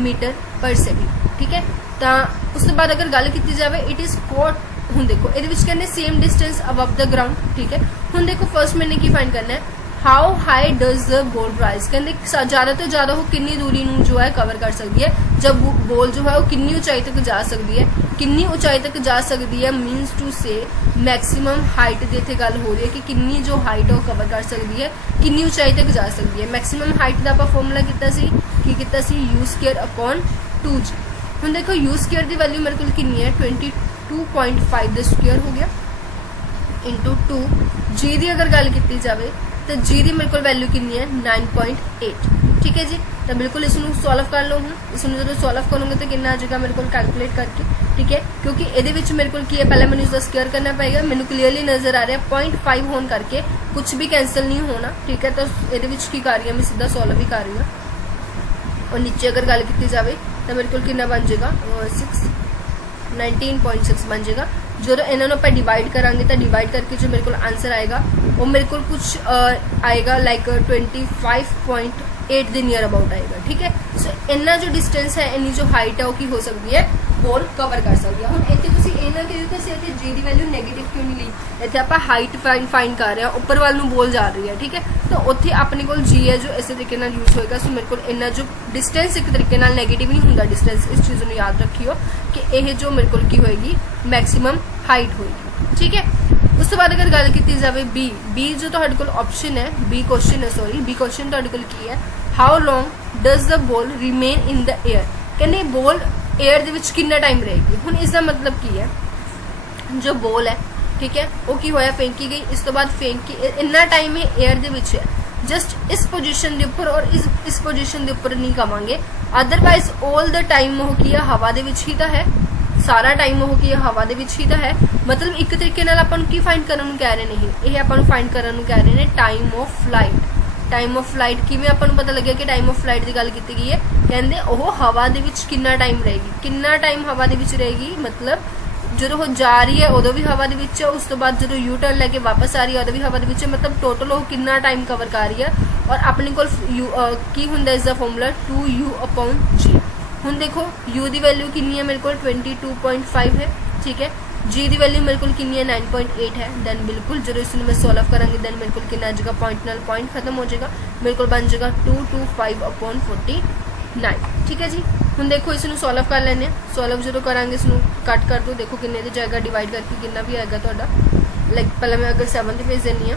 मीटर पर सेकेंड, ठीक है। तो उस तो बाद अगर गल की जाए इट इज़ कॉट, हुण देखो ये कहते same distance above the ground, ठीक है। हुण देखो फर्स्ट मैंने की फाइंड करना है how high does the ball rise, कहते ज़्यादा तो ज़्यादा वो कितनी दूरी नूं जो है कवर कर सकती है, जब बॉल जो है वो कितनी ऊंचाई तक जा सकती है, कितनी ऊंचाई तक जा सकती है मीनस टू से मैक्सिमम हाइट की इत्थे गल हो रही है कि कितनी जो हाइट है वो कवर कर सकती है, कितनी ऊंचाई तक जा सकती है। मैक्सिमम हाइट का आपां फॉर्मूला किया यू स्केयर अपॉन 2g। हुण देखो यू स्केयर की वैल्यू मेरे को कितनी है 22.5 द स्क्वेयर हो गया इंटू 2 जी की अगर गल की जाए तो जी की मेरे को वैल्यू कितनी है 9.8, ठीक है जी। तो बिल्कुल इसनूं सॉल्व कर लो, हूँ इसनूं जो सॉल्व करूँगे तो कितना आ जाएगा मेरे को कैलकुलेट करके, ठीक है। क्योंकि ये मेरे को की है पहले मैंने इसका स्क्वायर करना पड़ेगा, मैंने क्लीयरली नजर आ रहा है 0.5 होने करके कुछ भी कैंसल नहीं होना, ठीक है। तो ये की कर रही है मैं सीधा सॉल्व भी कर रही हूँ। और नीचे अगर गल की जाए तो मेरे को कितना बन जाएगा 19.6 बन जाएगा। जो इन्होंने आप डिवाइड करांगे तो डिवाइड करके जो मेरे को आंसर आएगा वो मेरे को कुछ आएगा लाइक 25.8 के नियर अबाउट आएगा, ठीक है। सो इन्ना जो डिस्टेंस है इन्नी जो हाइट है वो की हो सकती है बॉल कवर कर सकती है। हम इतने तुम ये ना कहो कि इतने जी की वैल्यू नैगेटिव क्यों नहीं ली, इतने आप हाइट फाइंड कर रहे हैं उपर वाल नूं बॉल जा रही है, ठीक है। तो उत्थे अपने को जी है जो इस तरीके नाल यूज होएगा। सो मेरे को इन्ना जो डिस्टेंस एक तरीके नाल नैगेटिव नहीं होंदा डिस्टेंस, इस चीज़ को याद रखियो कि यह जो मेरे को की होएगी मैक्सिमम हाइट होएगी, ठीक है। उस तो बाद अगर गल की जाए बी जो तुहाडे कोल ऑप्शन है बी क्वेश्चन है सॉरी बी क्वेश्चन तुहाडे कोल की है how long does the ball remain in the air, कहने बॉल एयर दे विच कितना टाइम रहेगी। हुण इसका मतलब की है जो बॉल है, ठीक है, वो की होया फेंकी गई, इस तो बाद फेंकी इन्ना टाइम है एयर दे विच है, जस्ट इस पोजीशन के उपर और इस पोजीशन के उपर नहीं कवांगे, अदरवाइज ऑल द टाइम वो की हवा दे विच ही तो है, सारा टाइम वो की हवा दे विच ही तो है। मतलब एक तरीके नाल आपां नूं की फाइंड करन नूं कह रहे नहीं, ये आपां नूं फाइंड करन नूं कह रहे ने time of flight. Time of flight किवें आपां नूं पता लगे कि टाइम ऑफ फ्लाइट की गल की गई है, कहंदे ओह हवा दे विच कितना टाइम रहेगी, कितना टाइम हवा दे विच रहेगी, मतलब जो वो जा रही है उदों भी हवा दे विच है, उस तो बाद जो यू टर्न लैके वापस आ रही है उदों भी हवा दे विच है, मतलब टोटल वो कितना टाइम कवर कर रही है। और अपने को की हुंदा इसका फॉर्मूला 2u/g। हुण देखो u की वैल्यू कितनी है मेरे को 22.5 है, ठीक है। जी की वैल्यू मेरे को कितनी है 9.8 है। दैन बिल्कुल जो इसमें मैं सॉल्व करांगी दैन मेरे को कितना आ जाएगा पॉइंट नाल पॉइंट खत्म हो जाएगा, मेरे को बन जाएगा 225/49, ठीक है जी। हुण देखो इसनूं सॉल्व कर लेने, सॉल्व जो करांगे इसनूं कट कर दो, देखो किन्ने दी जाएगा डिवाइड करके कितना भी आएगा तुहाडा। लाइक पहले मैं अगर 7 भेज देनी है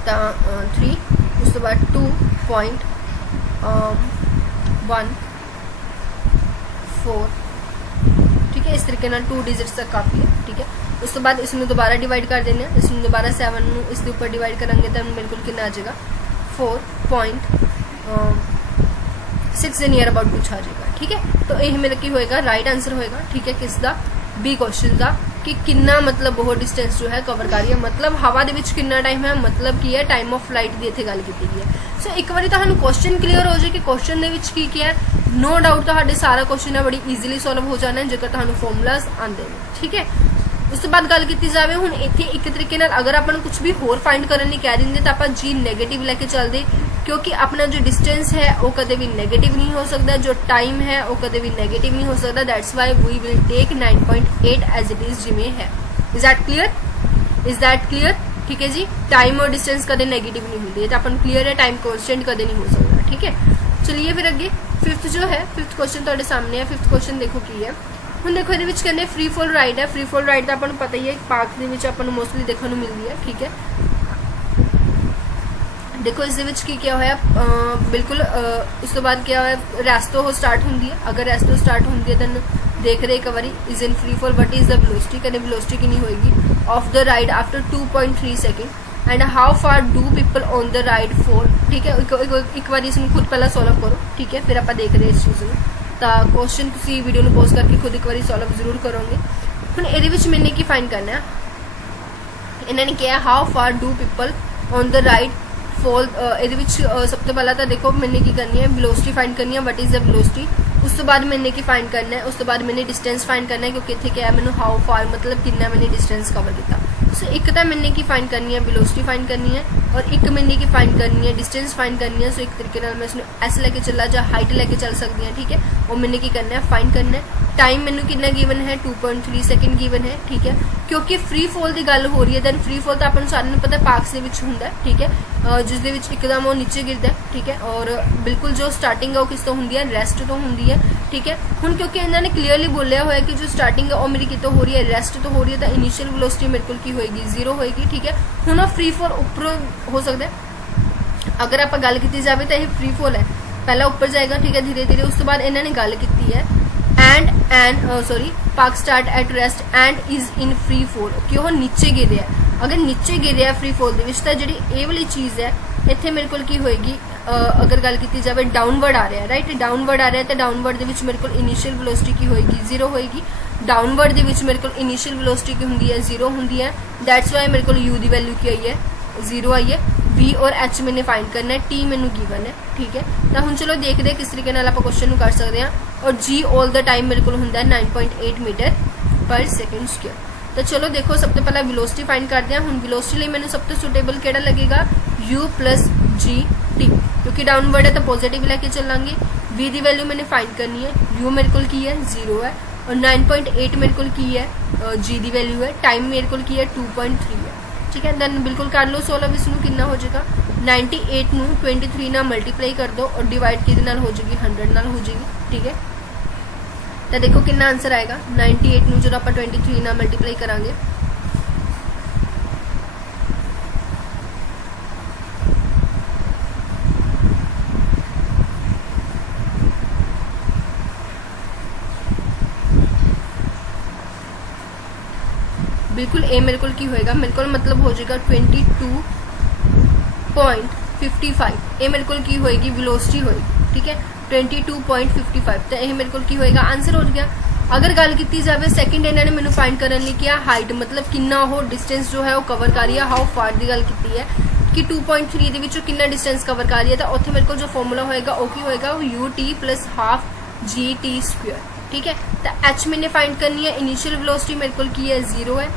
तो 3 उस तो बाद 2.14, ठीक है। इस तरीके नाल 2 डिजिट्स तक काफ़ी है, ठीक है। उस तो बाद इसमें दोबारा डिवाइड कर देने, इसमें दोबारा 7 इसके ऊपर डिवाइड करांगे तो मेरे को कितना आ जाएगा 4.6 के नियर अबाउट कुछ आ जाएगा, ठीक है। तो यही मेरा की होएगा राइट आंसर होएगा, ठीक है, किसका बी क्वेश्चन का कि कितना मतलब वो डिस्टेंस जो है कवर कर रही है, मतलब हवा दे विच कितना टाइम है, मतलब की है टाइम ऑफ फ्लाइट की इत्थे गल कीती गई है। सो एक बार तुहानूं क्वेश्चन क्लीयर हो जाए कि क्वेश्चन दे विच की है, नो डाउट तुहाडे सारा क्वेश्चन है बड़ी ईजीली सॉल्व हो जाना है जेकर तुहानूं फॉर्मूलाज आंदे ने, ठीक है। उस तो बाद गल की जाए हुण इत्थे एक तरीके नाल अगर आपां नूं कुछ भी होर फाइंड करन लई कह दिंदे तो आपां जी नेगेटिव लैके चलदे, क्योंकि अपना जो डिस्टेंस है वो कदे भी नेगेटिव नहीं हो सकता, जो टाइम है वो कदे भी नेगेटिव नहीं हो सकता। That's why we will take 9.8 as it is जिमें है। Is that clear, is that clear, ठीक है जी। टाइम और डिस्टेंस कदे नेगेटिव नहीं होती है, तो अपन क्लियर है टाइम कॉन्स्टेंट कदे नहीं हो सकता, ठीक है। चलिए फिर अगे फिफ्थ जो है, फिफ्थ क्वेश्चन तुहाडे सामने है। फिफ्थ क्वेश्चन देखो की है, हुण देखो ये कहते फ्री फॉल राइड है। फ्री फॉल राइड तो आपको पता ही है पार्क के अपन मोस्टली देखने को मिलती है, ठीक है। देखो इस की क्या होया बिल्कुल उस तो बाद क्या होया रेस्टो हो स्टार्ट होंदी है। अगर रेस्टो स्टार्ट होंदी है तो देख रहे एक बारी is in free fall what is the velocity, कने वेलोसिटी कितनी होएगी of the ride after 2.3 second and how far do people on the ride fall, ठीक है। एक बार इसमें खुद पहला सॉल्व करो, ठीक है, फिर आप देख रहे हैं इस चीज़ में। तो क्वेश्चन तुसी वीडियो में पॉज करके खुद एक बार सॉल्व जरूर करोगे। हुण इहदे विच मैंने की फाइंड करना है ਇਹਨਾਂ ਨੇ ਕਿਹਾ how far do people on the right fall. ਇਹਦੇ ਵਿੱਚ ਸਭ ਤੋਂ ਪਹਿਲਾਂ ਤਾਂ ਦੇਖੋ मैंने की करनी है वेलोसिटी फाइंड करनी है, वट इज द वेलोसिटी। उस तो बाद मैंने की फाइंड करना है, उस तो बाद मैंने डिस्टेंस फाइंड करना है, क्योंकि इतने क्या है मैंने हाउ फार मतलब कितना मैंने डिस्टेंस कवर किया। सो एक तो मैंने की फाइंड करनी है वेलोसिटी फाइंड करनी है, और एक मैंने की फाइंड करनी है डिस्टेंस फाइंड करनी है। सो एक तरीके नाल मैं इसमें एस लैके चला जा हाइट लैके चल सकती हैं, ठीक है। और मैंने की करना है फाइंड करना है। टाइम मैंने कितना गिवन है 2.3 सेकंड गिवन है, ठीक है। क्योंकि फ्री फॉल की गल हो रही है, दैन फ्री फॉल तो अपन सारे पता पार्क्स के विच हुंदा है, ठीक है, जिस दे विच एकदम वो नीचे गिरदा है, ठीक है। और बिल्कुल जो स्टार्टिंग है वो किस तो हुंदी है, रेस्ट तो हुंदी है, ठीक है। हुण क्योंकि इन्होंने क्लीयरली बोलिया हुआ है कि जो स्टार्टिंग है वो मेरी कितों हो रही है, रेस्ट तो हो रही है, तो इनिशियल वेलोसिटी मेरे को की होएगी 0 होएगी, ठीक है। हुण फ्री फॉल ऊपर हो सकता है, अगर आप गल की जाए तो यह फ्री फॉल है, पहला ऊपर जाएगा, ठीक है, धीरे धीरे। उस तो बाद इन्होंने गल की है park start at rest and is in free fall, कि वह नीचे गिर रहा है। अगर नीचे गिर रहा है फ्री फॉल तो जी ये वाली चीज़ है इतने मेरे को की होएगी, अगर गल की जाए डाउनवर्ड आ रहा है, राइट, डाउनवर्ड आ रहा है, तो डाउनवर्ड मेरे को इनिशियल वेलोसिटी की होएगी 0 होएगी। डाउनवर्ड मेरे को इनिशियल वेलोसिटी की होंगी है 0 होंगी है, दैट्स वाई मेरे को यू की वैल्यू की आई है 0 आई है। वी और एच मैंने फाइंड करना है, टी मैंने गिवन है, ठीक है। तो हम चलो देखते हैं किस तरीके आप क्वेश्चन कर सकते हैं। और जी ऑल द टाइम मेरे को होंगे 9.8 मीटर पर सेकेंड स्क्वेयर। तो चलो देखो सब तो पहले वेलोसिटी फाइंड करते हैं। हम वेलोसिटी लिए मैंने सब तो सुटेबल केड़ा लगेगा u प्लस जी टी, क्योंकि डाउनवर्ड है तो पॉजिटिव लेके चलेंगे। v की वैल्यू मैंने फाइंड करनी है, u मेरे को की है 0 है, और 9.8 मेरे को की है g की वैल्यू है, टाइम मेरे को की है 2.3 है, ठीक है। दैन बिल्कुल कर लो सोल्व, इसमें कितना हो जाएगा 98 नू 23 नाल मल्टीप्लाई कर दो और डिवाइड किहदे नाल हो जाएगी 100 नाल हो जाएगी, ठीक है। तो देखो कितना आंसर आएगा 98 नू जो आप 23 नाल मल्टीप्लाई करांगे, बिल्कुल ए मेरे को की होएगा, मेरे को मतलब हो जाएगा 22.55। ए मेरे को की होएगी वेलोसिटी होएगी, ठीक है, 22.55। तो यह मेरे को की होएगा आंसर हो गया। अगर गल की जाए सेकंड इन्होंने मैंने फाइंड करने लिए किया हाइट, मतलब कितना हो डिस्टेंस जो है वो कवर कर रही है। हाउ फार की गल की है कि 2.3 के कितना डिस्टेंस कवर कर रही है, तो उत्थे मेरे को जो फॉर्मूला होएगा वो की होएगा you t plus half g T square, ठीक है। तो एच मैंने फाइंड करनी है, इनिशियल वेलोसिटी मेरे को की है 0 है,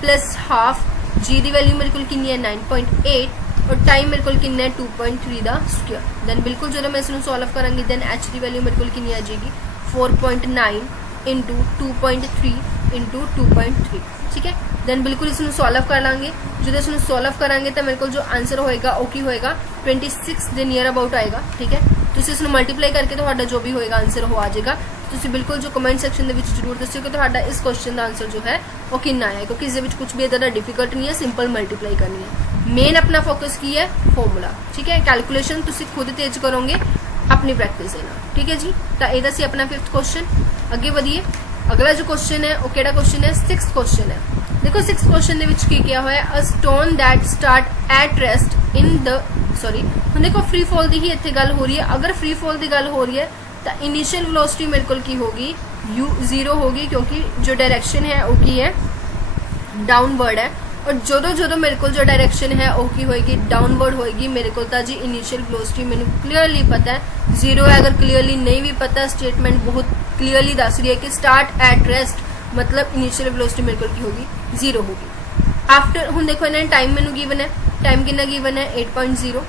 प्लस हाफ जी की वैल्यू मेरे को कितनी है 9.8, और टाइम मेरे को कितना है 2.3 का स्क्वेयर। दैन बिल्कुल जो मैं इसमें सॉल्व करांगी, दैन एच की वैल्यू मेरे को कितनी आ जाएगी 4.9 इंटू 2.3 इंटू 2.3, ठीक है। दैन बिल्कुल इसमें सॉल्व कर लाँगे, जो इसमें सॉल्व करांगे तो मेरे को जो आंसर होएगा वो की होएगा 26 के नियर अबाउट आएगा, ठीक है। तो इसमें मल्टीप्लाई करके तो जो भी होएगा आंसर हो आ जाएगा। तो बिल्कुल जो कमेंट सेक्शन के जरूर दस्यो कि तो इस क्वेश्चन का आंसर जो है वो कितना है, क्योंकि इस कुछ भी इतना डिफिकल्ट नहीं है, सिंपल मल्टीप्लाई करनी है। मेन अपना फोकस की है फॉर्मूला, ठीक है। कैलकुलेशन तुम खुद तेज करोगे अपनी प्रैक्टिस देना, ठीक है जी। तो यह सी अपना 5th क्वेश्चन। अगे बढ़िए, अगला जो क्वेश्चन है वो केड़ा क्वेश्चन है 6th क्वेश्चन है। देखो 6th क्वेश्चन के क्या होया, a stone that start at rest in the हम देखो फ्री फॉल की ही इतने गल हो रही है। अगर फ्री फॉल की गल हो रही है तो इनिशियल वेलोसिटी मेरे को की होगी u 0 होगी, क्योंकि जो डायरेक्शन है वो की है डाउनवर्ड है, और जो मेरे को जो डायरेक्शन है वो की होएगी डाउनवर्ड होएगी। मेरे को जी इनिशियल वेलोसिटी मैंने क्लीयरली पता है 0 है। अगर क्लीयरली नहीं भी पता, स्टेटमेंट बहुत क्लीयरली दस रही है कि स्टार्ट एट रेस्ट मतलब इनिशियल वेलोसिटी मेरे को की होगी 0 होगी। आफ्टर हम देखो इन्होंने टाइम मैंने गिवन है, टाइम कितना गिवन है 8.0,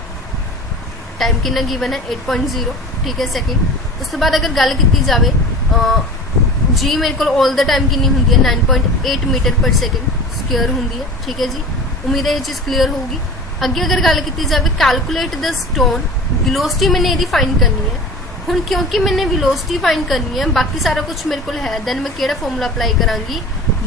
टाइम कितना गिवन है 8.0, ठीक है, सेकंड। उस तो बाद अगर गल की जाए जी मेरे को ऑल द टाइम कितनी होंगी है 9.8 मीटर पर सेकंड स्क्वेयर होंगी है, ठीक है जी। उम्मीद है ये चीज़ क्लीयर होगी। अगे अगर गल की जाए कैलकुलेट द स्टोन, वेलोसिटी मैंने यदि फाइंड करनी है। हुण क्योंकि मैंने वेलोसिटी फाइंड करनी है, बाकी सारा कुछ मेरे को है, दैन मैं केड़ा फॉर्मूला अप्लाई करांगी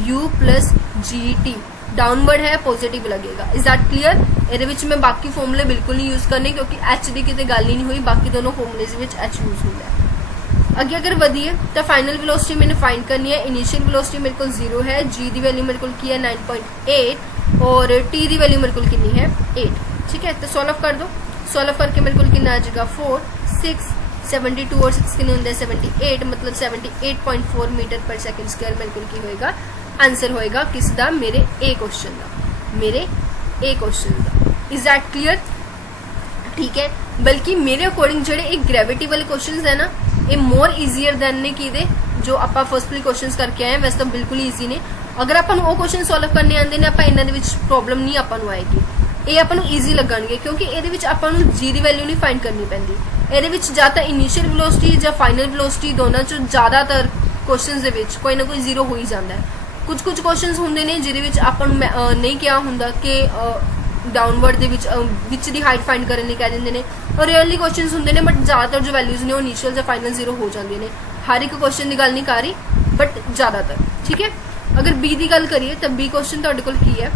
u plus g t. Downward है पॉजिटिव लगेगा, इज दैट क्लीयर। ये मैं बाकी फॉर्मूले बिल्कुल नहीं यूज करने, क्योंकि एच की कितने गल ही नहीं हुई, बाकी दोनों फॉर्मूले एच यूज होता है। अगे अगर बढ़िए तो फाइनल वेलोसिटी मैंने फाइंड करनी है। इनिशियल वेलोसिटी मेरे को 0 है, जी की वैल्यू मेरे को की है 9.8 और टी की वैल्यू मेरे को कितनी है 8, ठीक है। तो सॉल्व कर दो, सॉल्व करके मेरे को कितना आ जाएगा 4, 6, 72 और 6 कितने होंगे 78, मतलब 78.4 मीटर पर सेकंड स्क्वायर मेरे को की होएगा आंसर होएगा किसका, मेरे ए क्वेश्चन का। मेरे ए क्वेश्चन का। Is that clear? ठीक है, बल्कि मेरे अकॉर्डिंग ਜਿਹੜੇ ਇਹ ਗ੍ਰੈਵਿਟੀ ਵਾਲੇ क्वेश्चंस है ना ਇਹ मोर ईजीयर दैन ने किदे जो ਆਪਾਂ फर्स्टली क्वेश्चंस करके आए हैं। वैसे तो बिल्कुल ईजी ने, अगर ਆਪਾਂ ਨੂੰ ਉਹ क्वेश्चन सॉल्व करने आंदे ने ਆਪਾਂ ਇਹਨਾਂ ਦੇ ਵਿੱਚ प्रॉब्लम नहीं ਆਪਾਂ ਨੂੰ ਆਏਗੀ। ਇਹ ਆਪਾਂ ਨੂੰ ਈਜ਼ੀ ਲੱਗਣਗੇ ਕਿਉਂਕਿ ਇਹਦੇ ਵਿੱਚ ਆਪਾਂ ਨੂੰ g ਦੀ ਵੈਲਿਊ ਨਹੀਂ ਫਾਈਂਡ ਕਰਨੀ ਪੈਂਦੀ। ਇਹਦੇ ਵਿੱਚ ਜਾਂ ਤਾਂ ਇਨੀਸ਼ੀਅਲ ਵੈਲੋਸਿਟੀ ਜਾਂ ਫਾਈਨਲ ਵੈਲੋਸਿਟੀ ਦੋਨਾਂ ਚੋਂ ਜ਼ਿਆਦਾਤਰ क्वेश्चंस ਦੇ ਵਿੱਚ ਕੋਈ ਨਾ ਕੋਈ ਜ਼ੀਰੋ ਹੋ ਹੀ ਜਾਂਦਾ ਹੈ। ਕੁਝ क्वेश्चंस ਹੁੰਦੇ ਨੇ ਜਿਹਦੇ ਵਿੱਚ ਆਪਾਂ ਨੂੰ ਨਹੀਂ ਕਿਹਾ ਹੁੰਦਾ ਕਿ डाउनवर्ड ਦੇ ਵਿੱਚ ਦੀ ਹਾਈਟ फाइंड ਕਰਨ ਲਈ ਕਹਿ ਦਿੰਦੇ ਨੇ, और रेयरली क्वेश्चंस ਹੁੰਦੇ ਨੇ बट ਜ਼ਿਆਦਾਤਰ ਜੋ ਵੈਲਿਊਜ਼ ਨੇ ਉਹ ਇਨੀਸ਼ੀਅਲ ਜਾਂ ਫਾਈਨਲ ਜ਼ੀਰੋ ਹੋ ਜਾਂਦੀਆਂ ਨੇ। हर एक क्वेश्चन ਦੀ ਗੱਲ ਨਹੀਂ ਕਰ ਰਹੀ बट ਜ਼ਿਆਦਾਤਰ। ठीक है, अगर बी ਦੀ ਗੱਲ ਕਰੀਏ ਤਾਂ बी क्वेश्चन ਤੁਹਾਡੇ ਕੋਲ ਕੀ ਹੈ?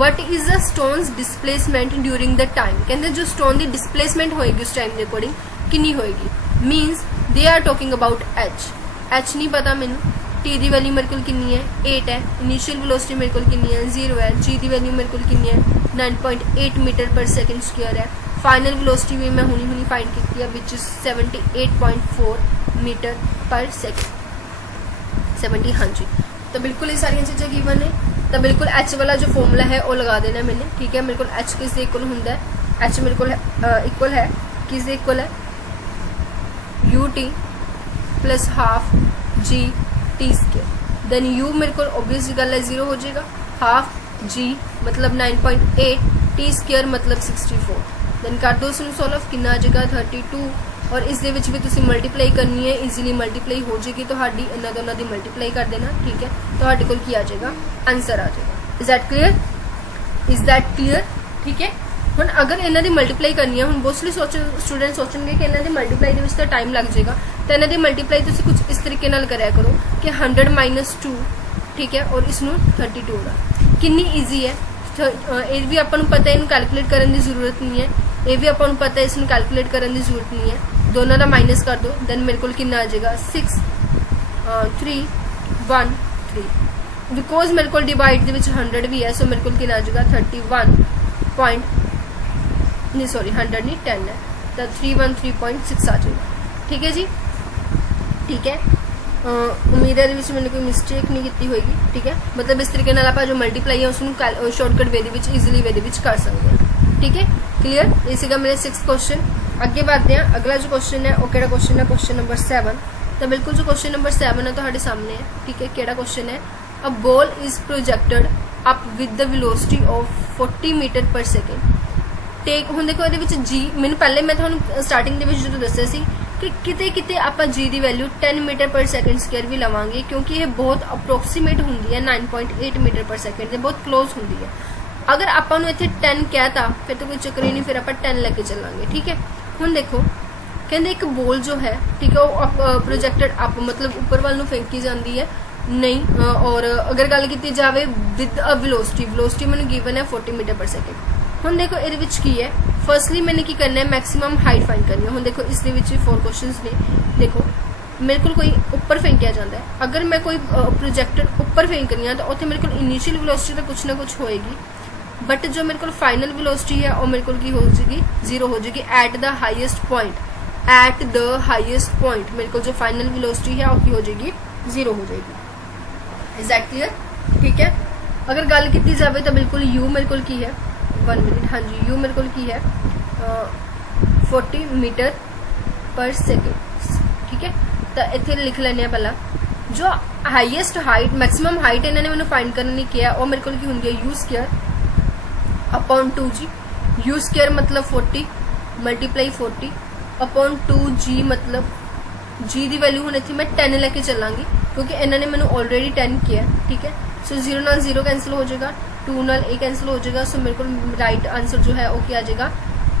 What is the stones displacement during the time. कहते जो स्टोन की डिस्प्लेसमेंट होएगी उस टाइम के अकॉर्डिंग कितनी होएगी। Means they are talking about h. H नहीं पता मैनू, टी की वैल्यू मेरे को कितनी है 8 है, इनीशियल वेलोसिटी मेरे को कितनी है 0 है, जी की वैल्यू मेरे को कितनी है 9.8 मीटर पर सेकेंड स्क्वायर है, फाइनल वेलोसिटी भी मैं हुनी फाइंड की है which is 78.4 metre per second 70। हाँ जी, तो बिल्कुल ये सारी चीज़ें गिवन है। तो बिल्कुल एच वाला जो फॉर्मूला है वो लगा देना मैंने। ठीक है, मेरे को एच किस इक्वल होंगे, एच मेरे को इक्वल है किस इक्वल है u t plus half g t square. Then you मेरे को ऑब्वियस गल है 0 हो जाएगा, हाफ जी मतलब 9.8, टी स्क्वायर मतलब 64। देन कर दो इसमें सॉल्व, कितना आ जाएगा 32, और इस दे विच भी तुसी मल्टीप्लाई करनी है, ईजीली मल्टीप्लाई हो जाएगी ਤੁਹਾਡੀ। ਇਹਨਾਂ ਦੋਨਾਂ ਦੀ मल्टीप्लाई कर देना। ठीक है, ਤੁਹਾਡੇ ਕੋਲ ਕੀ ਆ ਜਾਏਗਾ आंसर आ जाएगा। Is that clear? Is that clear? ठीक है, ਹੁਣ अगर ਇਹਨਾਂ ਦੀ मल्टीप्लाई करनी है, ਹੁਣ मोस्टली स्टूडेंट सोचेंगे कि ਇਹਨਾਂ ਦੀ मल्टीप्लाई ਦੇ ਵਿੱਚ ਤਾਂ टाइम लग जाएगा, तो ਇਹਨਾਂ ਦੀ मल्टीप्लाई तुसी कुछ इस तरीके नाल करिया करो कि 100 - 2। ठीक है, और इसनू 32 ਦਾ कितनी ईजी है। ये भी अपन को पता है, इन्हू कैलकुलेट करने की जरूरत नहीं है, ये भी अपन को पता है इसनू कैलकुलेट करने की जरूरत नहीं है। दोनों का माइनस कर दो, देन मेरे को कितना आ जाएगा 6 3 1 3। बिकॉज मेरे को डिवाइड 100 भी है, सो मेरे को कितना आ जाएगा 31 पॉइंट नहीं, सॉरी 100 नहीं 10 है, तो 313.6 आ जाएगा। ठीक है जी, ठीक है, उम्मीद है मैंने कोई मिस्टेक नहीं की होगी। ठीक है, मतलब इस तरीके नाल आपां जो मल्टीप्लाई है उसनू शॉर्टकट वे दे विच ईजीली वे दे विच कर सकते हैं। ठीक है, क्लियर? ये सीगा मेरे 6th क्वेश्चन। अगे बढ़ते हैं, अगला जो क्वेश्चन है वो केड़ा क्वेश्चन है, क्वेश्चन नंबर 7। तो बिल्कुल जो क्वेश्चन नंबर 7 है तुम्हारे सामने है। ठीक है, केड़ा क्वेश्चन है? A ball is projected up with the velocity of 40 meter per second. Take हुण देखो ये जी, मैंने पहले मैं तुहानू स्टार्टिंग दे विच जो दस्सिया सी कि किते किते आपां जी की value 10 meter per second square भी लवांगे, क्योंकि ये बहुत अप्रोक्सीमेट हुंदी है 9.8 मीटर पर सेकेंड के बहुत क्लोज हुंदी है। अगर आपां नू इत्थे 10 कहता फिर तो कोई चक्कर ही नहीं, फिर आपां 10 लेके चलांगे। ठीक है, हुण देखो कहंदे एक बॉल जो है, ठीक है, वो प्रोजेक्टेड अप मतलब ऊपर वाल नू फेंकी जाती है नहीं, और अगर गल की जाए विद अ वेलोसिटी, वेलोसिटी मैंने गिवन है 40 मीटर पर सेकेंड। हुण देखो ये विच की है, फर्स्टली मैंने की करना है मैक्सिमम हाइट फाइंड करनी है। हुण देखो इस दे विच 4 क्वेश्चंस ने, देखो मेरे को कोई ऊपर फेंकिया जाता है, अगर मैं कोई प्रोजेक्टेड ऊपर फेंक रही हूँ तो उत्थे मेरे को इनीशियल वेलोसिटी तो कुछ ना कुछ होएगी, बट जो मेरे को फाइनल वेलोसिटी है वो मेरे को की हो जाएगी 0 हो जाएगी at the highest point. At the highest point मेरे को जो फाइनल वेलोसिटी है वो की हो जाएगी 0 हो जाएगी। Is that clear? ठीक है, अगर गल की जाए तो बिल्कुल यू मेरे को की है 1 मिनट, हाँ जी, यू मेरे को की है 40 मीटर पर सेकेंड। ठीक है, तो इतने लिख लेने पहला जो हाईएस्ट हाइट मैक्सिमम हाइट इन्होंने मैंने फाइंड करने किया वो मेरे को की होंगी you square upon 2g। You square मतलब 40 मल्टीप्लाई 40 अपॉन 2g, मतलब g की वैल्यू हूँ इतनी मैं 10 लेके चलांगी क्योंकि इन्होंने मैंने ऑलरेडी 10 किया। ठीक है, सो 0 नाल 0 कैंसिल हो जाएगा, 2 नाल a कैंसिल हो जाएगा, सो मेरे को राइट आंसर जो है वो क्या आ जाएगा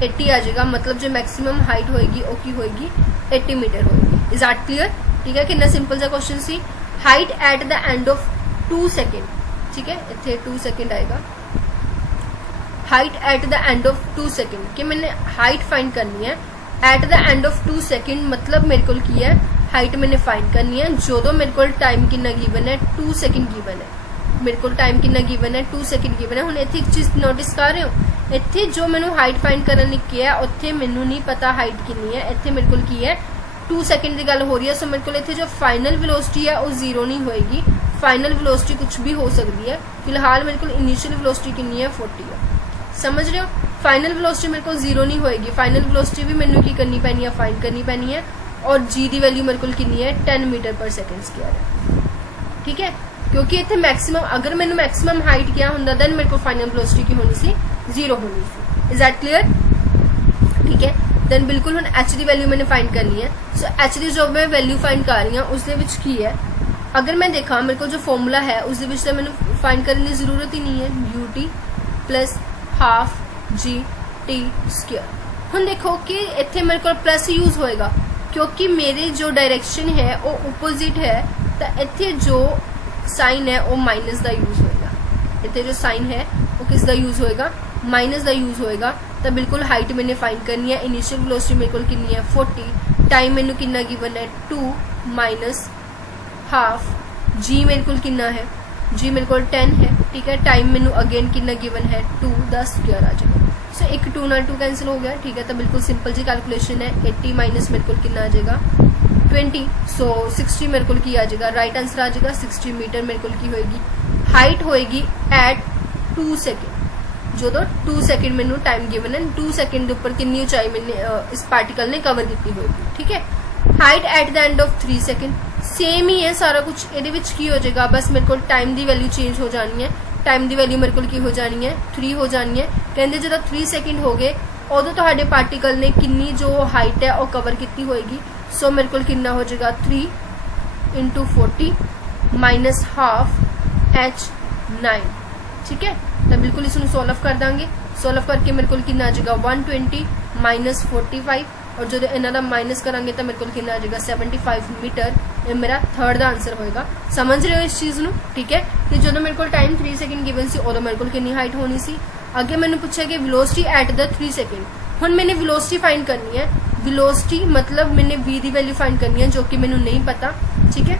80 आ जाएगा। मतलब जो मैक्सिमम हाइट होएगी वो की होएगी 80 मीटर होएगी। Is that clear? ठीक है, कितना सिंपल सा क्वेश्चन सी। Height at the end of 2 second. ठीक है, इतने 2 सेकेंड आएगा। Height at the end of 2 second कि मैंने हाइट फाइंड करनी है at the end of 2 second, मतलब मेरे को की है हाइट मैंने फाइंड करनी है जो मेरे को टाइम कितना गिवन है 2 सेकेंड गिवन है। मेरे को टाइम कितना गिवन है 2 सेकेंड गिवन है। हुण इत्थे एक चीज नोटिस कर रहे हो, इत्थे जो मैंने हाइट फाइंड करने ने किया उत्थे मैनू नहीं पता हाइट कितनी है, इत्थे मेरे को की है 2 सेकेंड की गल हो रही है। सो मेरे को इत्थे जो फाइनल वेलोसिटी है वो 0 नहीं होएगी, फाइनल वेलोसिटी कुछ भी हो सकती है। फिलहाल मेरे को इनिशियल वेलोसिटी कितनी है 40 है, समझ रहे हो। फाइनल वेलोसिटी मेरे को 0 नहीं होएगी, फाइनल वेलोसिटी भी मैंने की करनी पैनी है, फाइंड करनी पैनी है। और जी की वैल्यू मेरे को कितनी है 10 मीटर पर सेकेंड स्क्वायर है, ठीक है। क्योंकि इतने मैक्सिमम अगर मैंने मैक्सिमम हाइट किया होंगे देन मेरे को फाइनल वेलोसिटी की होनी सी 0 होनी सी। इज दैट क्लियर, ठीक है। देन बिल्कुल हम एच दी वैल्यू मैंने फाइंड करनी है। सो एच दी जो मैं वैल्यू फाइंड कर रही हूँ उसके विच की है, अगर मैं देखा मेरे को जो फॉर्मूला है उसके विच मैंने फाइंड करने की जरूरत ही नहीं है, u t plus half g t square. हम देखो कि इतने मेरे को प्लस यूज होएगा क्योंकि मेरे जो डायरेक्शन है वो ओपोजिट है, तो इतने जो साइन है वो माइनस का यूज होएगा। इतने जो साइन है वो किसका यूज होएगा, माइनस का यूज होएगा। तो बिल्कुल हाइट मैंने फाइंड करनी है, इनिशियल वेलोसिटी मेरे को कितनी है 40, टाइम मैंने कितना गिवन है 2 माइनस हाफ, जी मेरे को कितना है, जी मेरे को 10 है, ठीक है। टाइम मैंने अगेन कितना गिवन है 2, 10 स्क्वायर आ जाएगा। सो एक 2 ना 2 कैंसिल हो गया, ठीक है। तो बिल्कुल सिंपल जी कैलकुलेशन है, 80 माइनस मेरे को कितना आ जाएगा 20, सो 60 मेरे को की आ जाएगा, राइट आंसर आ जाएगा 60 मीटर मेरे को की होएगी। हाइट होएगी एट 2 सेकेंड, जो तो 2 सेकेंड मैंने टाइम गिवन है, 2 सेकेंड के ऊपर कितनी ऊंचाई मैंने इस पार्टिकल ने कवर की होगी, ठीक है। Height at the end of 3 second same ही है सारा कुछ, ये की हो जाएगा, बस मेरे को टाइम की वैल्यू चेंज हो जानी है। टाइम की वैल्यू मेरे को की हो जानी है 3 हो जानी है। कहते जो 3 सेकेंड हो गए उदो तो पार्टिकल ने कितनी जो हाइट है वो कवर की होएगी। सो मेरे को कितना हो जाएगा 3 × 40 माइनस हाफ एच 9, ठीक है। तो बिल्कुल इसमें सोल्व कर देंगे, सोल्व करके मेरे को कितना आ जाएगा 120 माइनस 45, और जो इन्हों माइनस करांगे तो मेरे को कितना आ जाएगा 75 मीटर। ये मेरा थर्ड का आंसर होएगा। समझ रहे हो इस चीज ਨੂੰ, ठीक है। कि जो मेरे को टाइम 3 सेकेंड गिवन सी उदो मेरे को कितनी हाइट होनी सी। अगे मैंने पूछा कि वेलोसिटी एट द 3 सेकेंड, हुण मैंने वेलोसिटी फाइंड करनी है। वेलोसिटी मतलब मैंने v की वैल्यू फाइंड करनी है जो कि मैंने नहीं पता, ठीक है।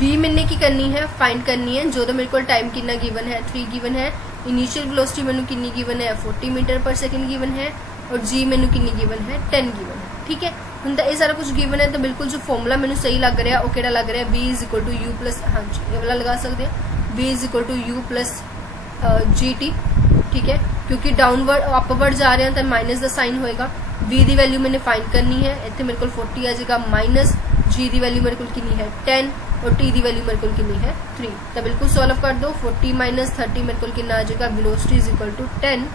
v मैंने की करनी है फाइंड करनी है, जो तो मेरे को टाइम कितना गिवन है 3 गिवन है। इनिशियल वेलोसिटी मैंने कितनी गिवन है 40 मीटर पर सेकेंड गिवन है, और जी मैंने कितनी गिवन है 10 गिवन है, ठीक है। हम ये सारा कुछ गिवन है तो बिल्कुल जो फॉर्मूला मैंने सही लग रहा है वो केड़ा लग रहा है, v is equal to u plus, हाँ जी ये वाला लगा सकते हैं, v is equal to u plus g t, ठीक है। क्योंकि डाउनवर्ड अपवर्ड जा रहे हैं तो माइनस का साइन होएगा। v की वैल्यू मैंने फाइंड करनी है, इतने मेरे को 40 आ जाएगा, माइनस g की वैल्यू मेरे को कितनी है 10, और t की वैल्यू मेरे को कितनी है 3। तो बिल्कुल सॉल्व कर दो, 40 माइनस 30 मेरे को कितना आ जाएगा, velocity is equal to 10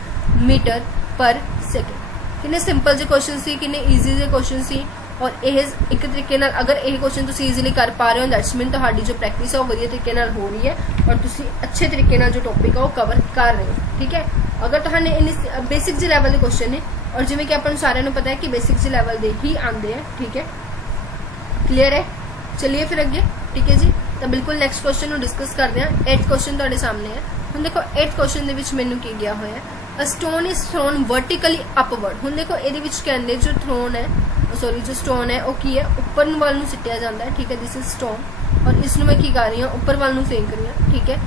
meter per second. कितने सिंपल जे क्वेश्चन सी, कितने ईजी जे क्वेश्चन सी, और एक तरीके नाल अगर यह क्वेश्चन तुम ईजिली कर पा रहे हो दैट्स मीन तुम्हारी जो प्रैक्टिस है वो वधिया तरीके नाल हो रही है और तुम अच्छे तरीके नाल जो टॉपिक है वो कवर कर रहे हो, ठीक है। अगर तुहाने इन बेसिक जे लैवल के क्वेश्चन ने, और जिवें कि अपन सारिਆਂ ਨੂੰ पता है कि बेसिक जे लैवल के ही आते हैं, ठीक है। क्लीयर है, चलिए फिर अगे, ठीक है जी। तो बिल्कुल नैक्सट क्वेश्चन को डिस्कस करते हैं। 8th क्वेश्चन तुहाडे सामने है। हुण देखो 8th क्वेश्चन दे विच मैनूं की गया होया है, a stone is thrown vertically upward. हुण देखो ये विच कहंदे जो थ्रोन है, सॉरी जो स्टोन है वो की है उपर वाल नूं सिटिया जाता है, ठीक है। दिस इज स्टोन, और इसनूं मैं की कर रही हूँ उपर वाल नूं फेंक रही हूँ, ठीक है,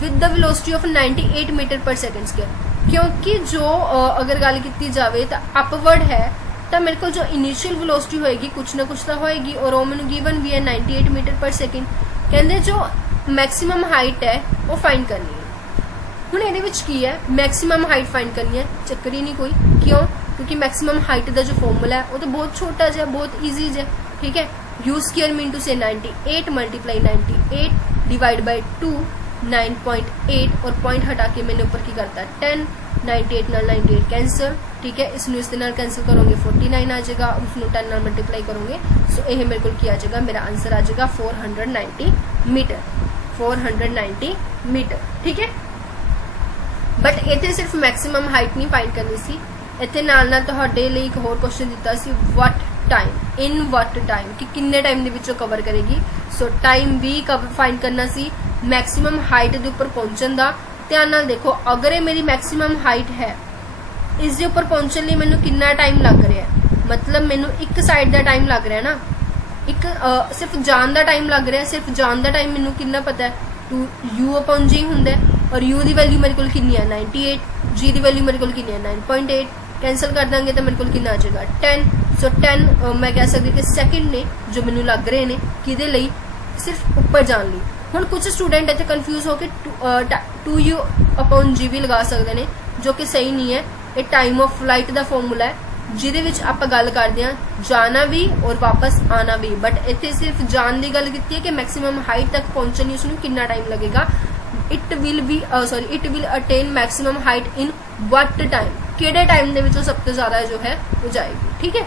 with the velocity of 98 meter per second square. क्योंकि जो अगर गल की जाए तो अपवर्ड है तो मेरे को जो इनिशियल वेलोसिटी होएगी कुछ ना कुछ तो होएगी, और वो मैंने गिवन भी है 98 मीटर पर सेकेंड। कहते जो मैक्सिमम हाइट है वो फाइंड करनी है। हुण इहदे विच की है मैक्सिमम हाइट फाइंड करनी है, चक्कर ही नहीं कोई। क्यों? क्योंकि मैक्सिमम हाइट का जो फॉर्मूला है वो तो बहुत छोटा जिहा, बहुत ईजी है, ठीक है। यू स्क्वायर मीन टू से 98 मल्टीप्लाई 98 डिवाइड बाई 2 9.8, और पॉइंट हटा के मैंने ऊपर की करता 10, 98 नाल 98 कैंसल, ठीक है। इसनूं इस दे नाल कैंसल करोगे 49 आ जाएगा, उसनूं 10 नाल मल्टीप्लाई करोगे, सो यह मेरे को क्या आ जाएगा, मेरा आंसर आ जाएगा 490 मीटर, 490 मीटर, ठीक है। बट इत्थे सिर्फ मैक्सिमम हाइट नहीं फाइंड करनी सी, इत्थे नाल नाल तुहाडे लई एक होर क्वेश्चन दिता सी, what time, in what time, कि किन्ने टाइम दे विचों कवर करेगी। सो टाइम भी कवर फाइंड करना सी, मैक्सिमम हाइट के उपर पहुंचने का। ध्यान नाल देखो, अगर ये मेरी मैक्सिमम हाइट है, इस उपर पहुंचने लिए मैनू कितना टाइम लग रहा है, मतलब मैनू एक साइड का टाइम लग रहा है ना, एक सिर्फ जान का टाइम लग रहा है। सिर्फ जान का टाइम मैनू कितना पता है, 2 u अपॉन जी होंगे, और u की वैल्यू मेरे को कितनी है 98, g की वैल्यू मेरे को कितनी है 9.8, कैंसल कर देंगे तो मेरे को कितना आ जाएगा 10। सो 10 मैं कह सकती कि सैकेंड ने जो मैनू लग रहे हैं किहदे लई सिर्फ ऊपर जाने लई। हुण कुछ स्टूडेंट इत्थे कन्फ्यूज होकर 2u/g भी लगा सकते हैं, जो कि सही नहीं है। ये टाइम ऑफ फ्लाइट का फॉर्मूला है जिहदे विच आपां गल करदे हां जाना भी और वापस आना भी, बट इत्थे सिर्फ जान की गल कीती है कि मैक्सिमम हाइट तक पहुंचने उसनूं कितना टाइम लगेगा। It will attain maximum height in what time, किहड़े टाइम दे विच सब तो ज्यादा जो है वो जाएगी। ठीक है,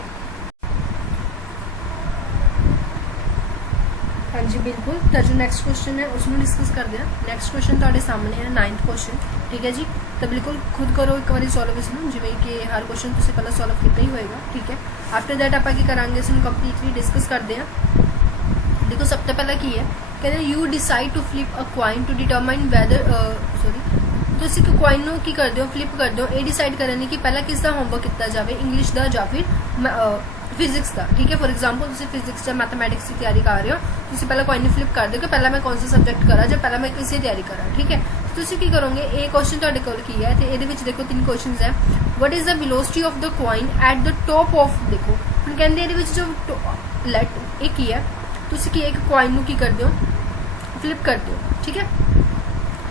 हाँ जी बिल्कुल। तो जो नैक्सट क्वेश्चन है उसमें डिस्कस करते हैं। नैक्सट क्वेश्चन तुहाडे सामने है 9th क्वेश्चन। ठीक है जी, तो बिल्कुल खुद करो एक बार सॉल्व इसनूं, जिवें कि हर क्वेश्चन तुसीं पहला सॉल्व किया ही होएगा। ठीक है, आफ्टर दैट आपां की करांगे, इसनूं कंप्लीटली डिस्कस करते हैं। देखो सब तो पहला की है, कहते you decide to flip a coin to determine whether तुसीं एक कॉइन नूं की करदे हो, फ्लिप करदे हो ये डिसाइड करने कि पहला किसका होमवर्क किया जाए, इंग्लिश का या फिर फिजिक्स का। ठीक है, फॉर एग्जाम्पल तुसीं फिजिक्स या मैथमैटिक्स की तैयारी कर रहे हो, तुसीं पहला कॉइन नूं फ्लिप कर दो कि पहला मैं कौन सा सब्जेक्ट करा या पहला मैं किसी तैयारी करा। ठीक है, तुसीं की करोगे, ये क्वेश्चन तुहाडे कोल की है, तो ये देखो 3 क्वेश्चन है। What is the velocity of the coin at the top of, देखो हुण कहंदे इहदे विच जो लेट एक ही है, तुसीं की एक कॉइन नूं की करदे हो, फ्लिप करदे हो। ठीक है,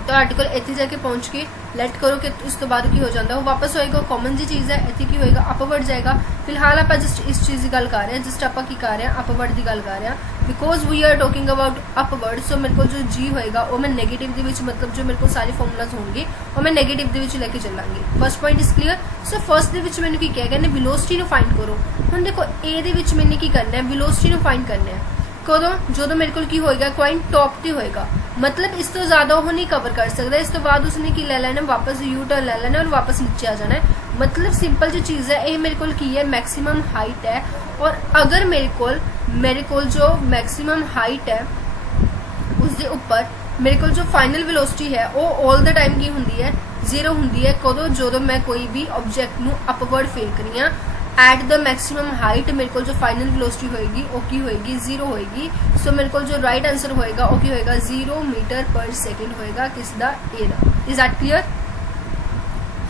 तो आर्टिकल इत्थे जाके पहुंच के लेट करो कि उस तो बाद की हो जाता है, वो वापस होएगा, कॉमन जी चीज़ है, इत्थे की होएगा अपवर्ड जाएगा। फिलहाल आप जस्ट इस चीज़ की गल कर रहे हैं, जस्ट आप की कर रहे हैं अपवर्ड की गल कर रहे हैं, because we are talking about upward. So मेरे को जो जी होएगा वो मैं नेगेटिव दे विच, मतलब जो मेरे को सारे फॉर्मूलाज होंगे वो मैं नेगेटिव दे विच लेके चलांगी। First point is clear. So first दे विच मैंने की किया, कहने वेलोसिटी नूं फाइंड करो। हुण देखो ए दे विच मैंने की करना है, वेलोसिटी नूं फाइंड करना है कदों, जो मेरे को की होएगा कॉइन टॉप ते होएगा, मतलब इस तो ज्यादा वो नहीं कवर कर सकता। इस तो बाद उसने की ले लेना, वापस यू टर्न ले लेना और वापस नीचे आ जाना है। मतलब सिंपल जो चीज है ये मेरे को की है मैक्सिमम हाइट है, और अगर मेरे को जो मैक्सिमम हाइट है उसके ऊपर मेरे को जो फाइनल वेलोसिटी है वो ऑल द टाइम की होंगी है, 0 होंगी है कदों, जो मैं कोई भी ऑब्जेक्ट नूं अपवर्ड फेल करी हाँ एट द मैक्सिमम हाइट, मेरे को जो फाइनल वेलोसिटी होएगी वो की होएगी 0 होएगी। सो मेरे को जो राइट आंसर होएगा वो की होएगा 0 मीटर पर सेकेंड होएगा, किसदा ए दा। Is that clear?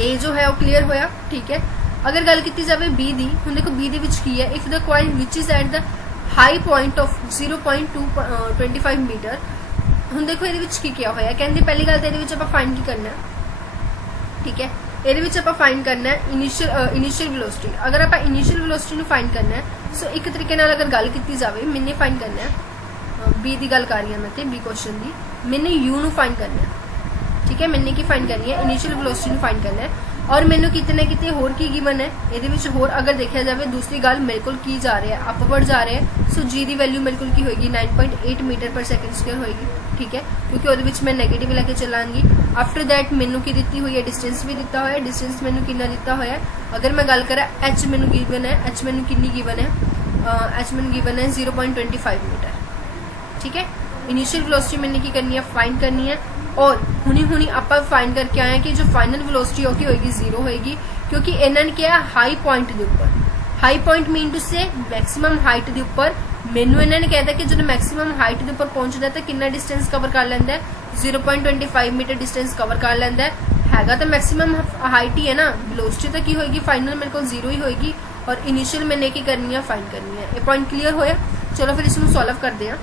ए जो है वो क्लियर होया। ठीक है, अगर गल की जाए बी दी, हुण देखो बी दे विच की है, if the coin which is at the high point of 0.25 meter. हुण देखो ये की क्या होया, कहंदे पहली गल तो ये आप फाइंड की करना है। ठीक है, ये फाइंड करना है इनिशियल वेलोसिटी। अगर आप इनिशियल वेलोसिटी फाइंड करना है, सो एक तरीके नाल अगर गल की जाए मैंने फाइंड करना है, बी की गल कर रही हूँ मैं तो बी क्वेश्चन की, मैंने यू नू फाइंड करना है। ठीक है, मैंने की फाइंड करनी है इनिशियल वेलोसिटी फाइंड करना है, और मैंने कितने ना कितने होर की गिवन है ये होर अगर देखा जाए। दूसरी गल मेरे को की जा रहा है अपवर्ड जा रहे हैं, सो जी की वैल्यू मेरे को की होगी 9.8 मीटर पर सेकेंड स्क्वायर होगी। ठीक है, क्योंकि वो मैं नेगेटिव लेके चलांगी। आफ्टर दैट मैनू की दी हुई है डिस्टेंस भी दिता हुआ है, डिस्टेंस मैनू कितना दिता हुआ है, अगर मैं गल करा एच मैनू गिवन है, एच मैनू कितनी गिवन है, एच मैनू गिवन है 0.25 मीटर। ठीक है, इनिशियल वेलोसिटी मैंने की करनी है फाइंड करनी है, और हुनी आप फाइंड करके आए कि जो फाइनल वेलोसिटी होगी 0 होगी, क्योंकि इन्होंने क्या है हाई पॉइंट के ऊपर, हाई पॉइंट मीन टू से मैक्सिमम हाइट के ऊपर मैनू इन्होंने कहता कि जो मैक्सिमम हाइट के ऊपर पहुंचता है तो कितना डिस्टेंस कवर कर लेंदा है, 0.25 मीटर डिस्टेंस कवर कर लेंदा है तो मैक्सिमम हाइट ही है ना। वेलोसिटी तो की होगी फाइनल मेरे को 0 ही होगी, और इनिशियल मैंने की करनी है फाइंड करनी है। ये पॉइंट क्लियर होया। चलो फिर इसमें सॉल्व करते हैं।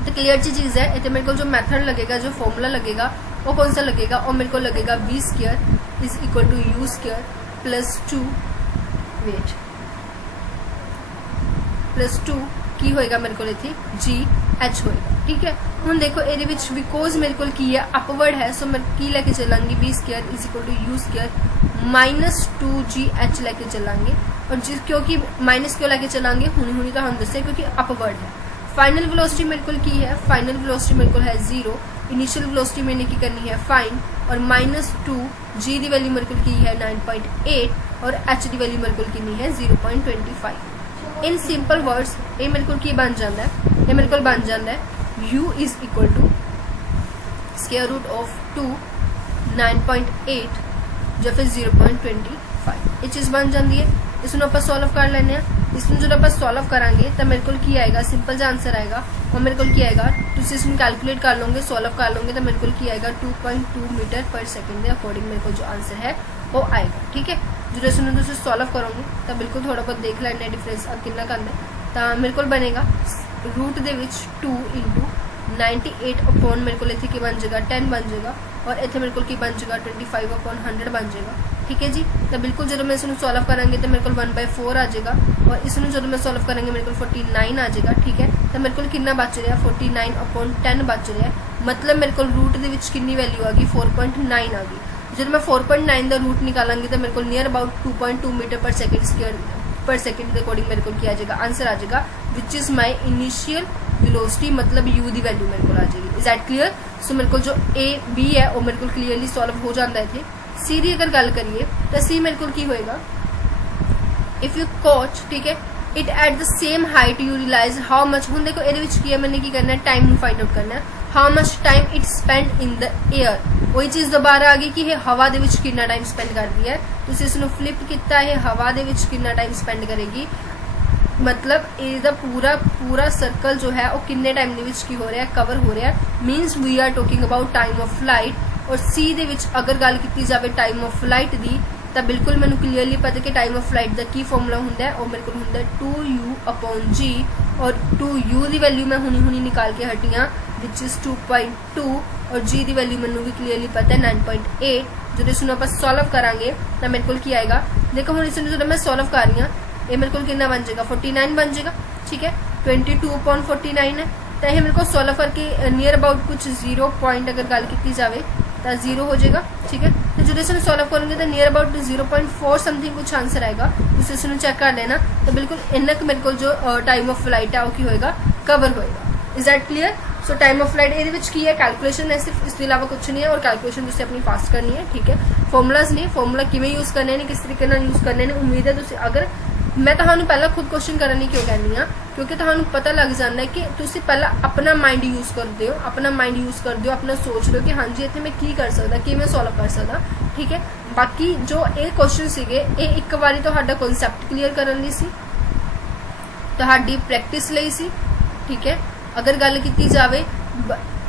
तो क्लियर ची चीज़ है, इतने मेरे को जो मेथड लगेगा, जो फॉर्मूला लगेगा वो कौन सा लगेगा, और मेरे को लगेगा v square is equal to u square plus 2 weight plus 2 की होएगा मेरे को थी जी एच होएगा। ठीक है, हुण देखो ये बिकॉज मेरे को की है अपवर्ड है, सो मैं की लेके चलांगी v square is equal to u square minus 2gh लेके चलांगे, और जिस क्योंकि माइनस क्यों लेके चलांगे हुणी तो हम दसे क्योंकि अपवर्ड है। फाइनल वेलोसिटी मेरे को की है, फाइनल वेलोसिटी मेरे को है 0, इनिशियल वेलोसिटी मैंने की करनी है फाइंड, और माइनस 2 जी की वैल्यू मेरे को की है 9.8, और एच की वैल्यू मेरे को की है 0.25। इन सिंपल वर्ड्स ये मेरे को की बन जाता है, ये मेरे को बन जाता है u is equal to square root of 2 9.8 या फिर 0.25 ये चीज़ बन जाती है। इसमें आप सॉल्व कर लेने हैं। इसमें जो आप सॉल्व करांगे तो मेरे को की आएगा सिंपल जो आंसर आएगा, और मेरे को की आएगा तुम इसमें कैलकुलेट कर लोगे, सॉल्व कर लोगे तो मेरे को की आएगा 2.2 मीटर पर सेकेंड के अकॉर्डिंग मेरे को जो आंसर है वो आएगा। ठीक है, जो इसमें तुम सॉल्व करोगे तो बिल्कुल थोड़ा बहुत देख लेना डिफरेंस कितना करना है, तो मेरे को बनेगा रूट दे विच 2 इंटू 98 अपॉन मेरे को इत्थे की बन जाएगा 10 बन जाएगा और इत्थे मेरे को की बन जाएगा 25 अपॉन 100 बन जाएगा। ठीक है जी। तो बिल्कुल जो मैं इसनूं सॉल्व करांगे तो मेरे को 1/4 आ जाएगा और इसनूं जो मैं सॉल्व करांगे मेरे को 49 आ जाएगा। ठीक है। तो मेरे को कितना बच रहा 49 अपॉन 10 बच रहा है, मतलब मेरे को रूट दे विच कितनी वैल्यू आ गई 4.9 आ गई। जब मैं 4.9 का रूट निकालांगी तो मेरे को near about 2.2 metre per second square पर सेकेंड के अकॉर्डिंग मेरे को क्या आ जाएगा आंसर आ जाएगा which is my initial velocity, मतलब यू की वैल्यू मेरे को आ जाएगी। Is that clear? सो मेरे को जो ए बी है वो मेरे को क्लीयरली सॉल्व हो जाता है। सी की अगर गल करिए तो सी मेरे को की होएगा इफ यू कोच, ठीक है, it at the same height you realize how much. हुण देखो ये की है मैंने की करना है टाइम में फाइंड आउट करना है, how much time it spend in the air. वही चीज दोबारा आ गई कि हवा दे विच कितना टाइम स्पेंड करती है, तुसीं इसनूं फ्लिप किया है हवा दे विच कितना टाइम स्पेंड करेगी, मतलब इसका पूरा पूरा सर्कल जो है वो किन्ने टाइम दे विच की हो रहा है कवर हो रहा है, means we are talking about time of flight. और सी दे विच अगर गल की जाए टाइम ऑफ फ्लाइट की तो बिल्कुल मैंने क्लीयरली पता कि टाइम ऑफ फ्लाइट का की फॉर्मूला होंगे और मेरे को होंगे 2u अपॉन g और 2u की वैल्यू मैं हुणी निकाल के हटी हाँ विच इज 2.2 और g की वैल्यू मैंने भी क्लीयरली पता है 9.8। जो इसमें आप सॉल्व करांगे तो मेरे को की आएगा, देखो हम इसमें जो मैं सॉल्व कर रही हाँ ये मेरे को कितना बन जाएगा 49 बन जाएगा। ठीक है। 22 अपॉन 49 है तो यह मेरे को सॉल्व करके नियर अबाउट कुछ 0 पॉइंट अगर गल की जाए तो 0 हो जाएगा। ठीक है। तो जो इसमें सॉल्व करेंगे तो नियर अबाउट 0.4 समथिंग कुछ आंसर आएगा, तो इसमें चेक कर लेना। तो बिल्कुल इन्ना मेरे को जो टाइम ऑफ फ्लाइट है वो की होएगा कवर होएगा। Is that clear? So time of flight ये की है कैलकुलेशन है सिर्फ, इसके अलावा कुछ नहीं है। और कैलकुलेशन तुम अपनी फास्ट करनी है। ठीक है। फॉर्मूलाज नहीं, फॉर्मूला किमें यूज करने ने किस तरीके यूज करने ने, उम्मीद है तुम अगर मैं ਤੁਹਾਨੂੰ पहला खुद क्वेश्चन करने क्यों कहनी हाँ क्योंकि ਤੁਹਾਨੂੰ पता लग जाता है कि तुम पहला अपना माइंड यूज करते हो, अपना माइंड यूज करते हो, अपना सोच रहे हो कि हाँ जी इतने मैं की कर सकता कि मैं सॉल्व कर सकता। ठीक है। बाकी जो ये क्वेश्चन सीगे ये एक बारी तुहाडा कॉन्सैप्ट क्लीयर करने लई सी, तुहाडी प्रैक्टिस लई सी। ठीक है। अगर गल की जाए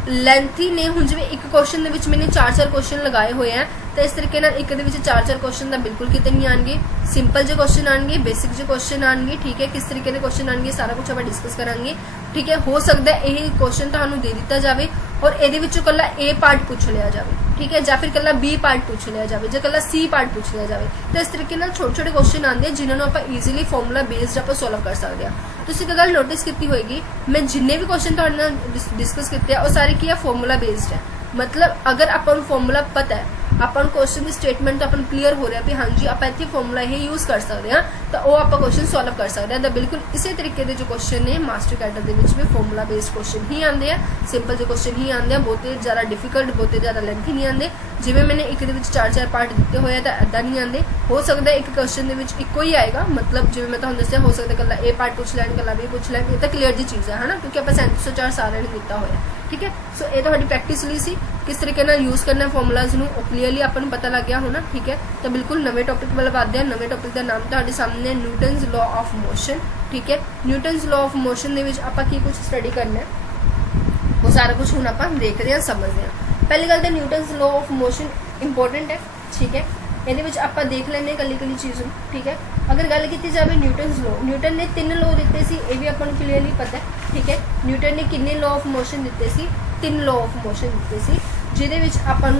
लेंथी ने हुण जिवें एक क्वेश्चन दे विच मैंने 4 क्वेश्चन लगाए हुए हैं तो इस तरीके एक दे विच 4 क्वेश्चन तो बिल्कुल कितने नहीं आएंगे, सिंपल जो क्वेश्चन आएंगे, बेसिक जो क्वेश्चन आएंगे। ठीक है। किस तरीके के क्वेश्चन आएंगे सारा कुछ आप डिस्कस करांगे। ठीक है। हो सकता है यह क्वेश्चन तुहानू दे दिता जाए और ये कला ए पार्ट पूछ लिया जाए। ठीक है। या फिर कला बी पार्ट पूछ लिया जाए, जो कला सी पार्ट पूछ लिया जाए। तो इस तरीके छोटे छोटे क्वेश्चन आते हैं जिन्होंने आप ईजिली फॉर्मूला बेस्ड आप सॉल्व कर सकते हैं। तुसीं एक गल नोटिस की होगी मैं जिन्ने भी क्वेश्चन तुहाडे नाल डिस्कस किए वो सारे की है फॉर्मूला बेस्ड है, मतलब अगर अपन फॉर्मूला पता है अपन क्वेश्चन की स्टेटमेंट तो अपन क्लीयर हो रहा है भी हाँ जी आप इतने फॉर्मूला ये यूज कर सकते हैं तो वो आप क्वेश्चन सॉल्व कर सकते हैं। तो बिल्कुल इसी तरीके के जो क्वेश्चन ने मास्टर कैडर के भी फॉर्मूला बेस्ड क्वेश्चन ही आते हैं, सिंपल जो क्वेश्चन ही आते हैं, बहुते ज़्यादा डिफिकल्ट बहुते ज़्यादा लेंथी नहीं आते। जिवें मैंने एक 4 पार्ट दिते हुए तो इदा नहीं आते, हो सकता है एक क्वेश्चन के इको ही आएगा, मतलब जिवें मैं तुहानूं दस्सिया हो सकता है कला ए पार्ट पूछ लैन कला बी पूछ लैन, ये तो क्लीयर जी चीज़ है ना क्योंकि आप 3704 सारे ने दिता होया। ठीक है। सो ये तो प्रैक्टिस ली सी किस तरीके यूज करना फॉर्मूलाज नूं क्लीयरली अपन पता लग गया होना। ठीक है। तो बिल्कुल नवे टॉपिक वाल बढ़ते हैं। नवे टॉपिक का नाम तुहाडे सामने न्यूटन्स लॉ ऑफ मोशन। ठीक है। न्यूटन्स लॉ ऑफ मोशन दे विच आपां की कुछ स्टडी करना है वो सारा कुछ हुण आपां देखते हैं समझते हैं। पहली गल तो Newton's law of motion important है। ठीक है। ये आप देख लें कली कली चीज़। ठीक है। अगर गल की जाए न्यूटन्स लॉ, न्यूटन ने 3 लॉ दिते सी, ये भी अपन क्लीयरली पता है। ठीक है। न्यूटन ने कितने लॉ ऑफ मोशन दिते सी? 3 लॉ ऑफ मोशन दिते सी, जिहदे विच आपां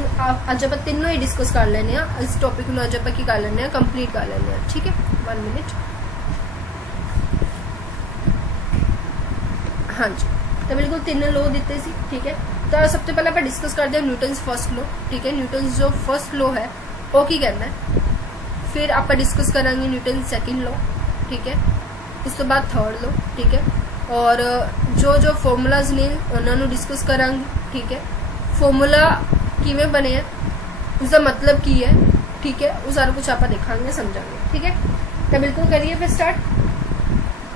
अज आप तीनों ही डिस्कस कर लेने इस टॉपिक में अज आप की कर लेने कंप्लीट कर लेने। ठीक है। 1 मिनट। हाँ जी। तो बिल्कुल 3 लॉ दिते सी। ठीक है। तो सबसे पहले आप डिस्कस करते हैं न्यूटन्स फर्स्ट लॉ। ठीक है। न्यूटन्स जो फर्स्ट लॉ है वो की कहना है, फिर आप डिस्कस करांगे न्यूटन सेकंड लॉ। ठीक है। उस तो बाद थर्ड लॉ। ठीक है। और जो जो फॉर्मूलाज ने उन्होंने डिस्कस करांगे। ठीक है। फॉर्मूला किवें बने हैं, उसका मतलब की है। ठीक है। वो सारा कुछ आप देखांगे समझांगे। ठीक है। तो बिल्कुल करिए फिर स्टार्ट।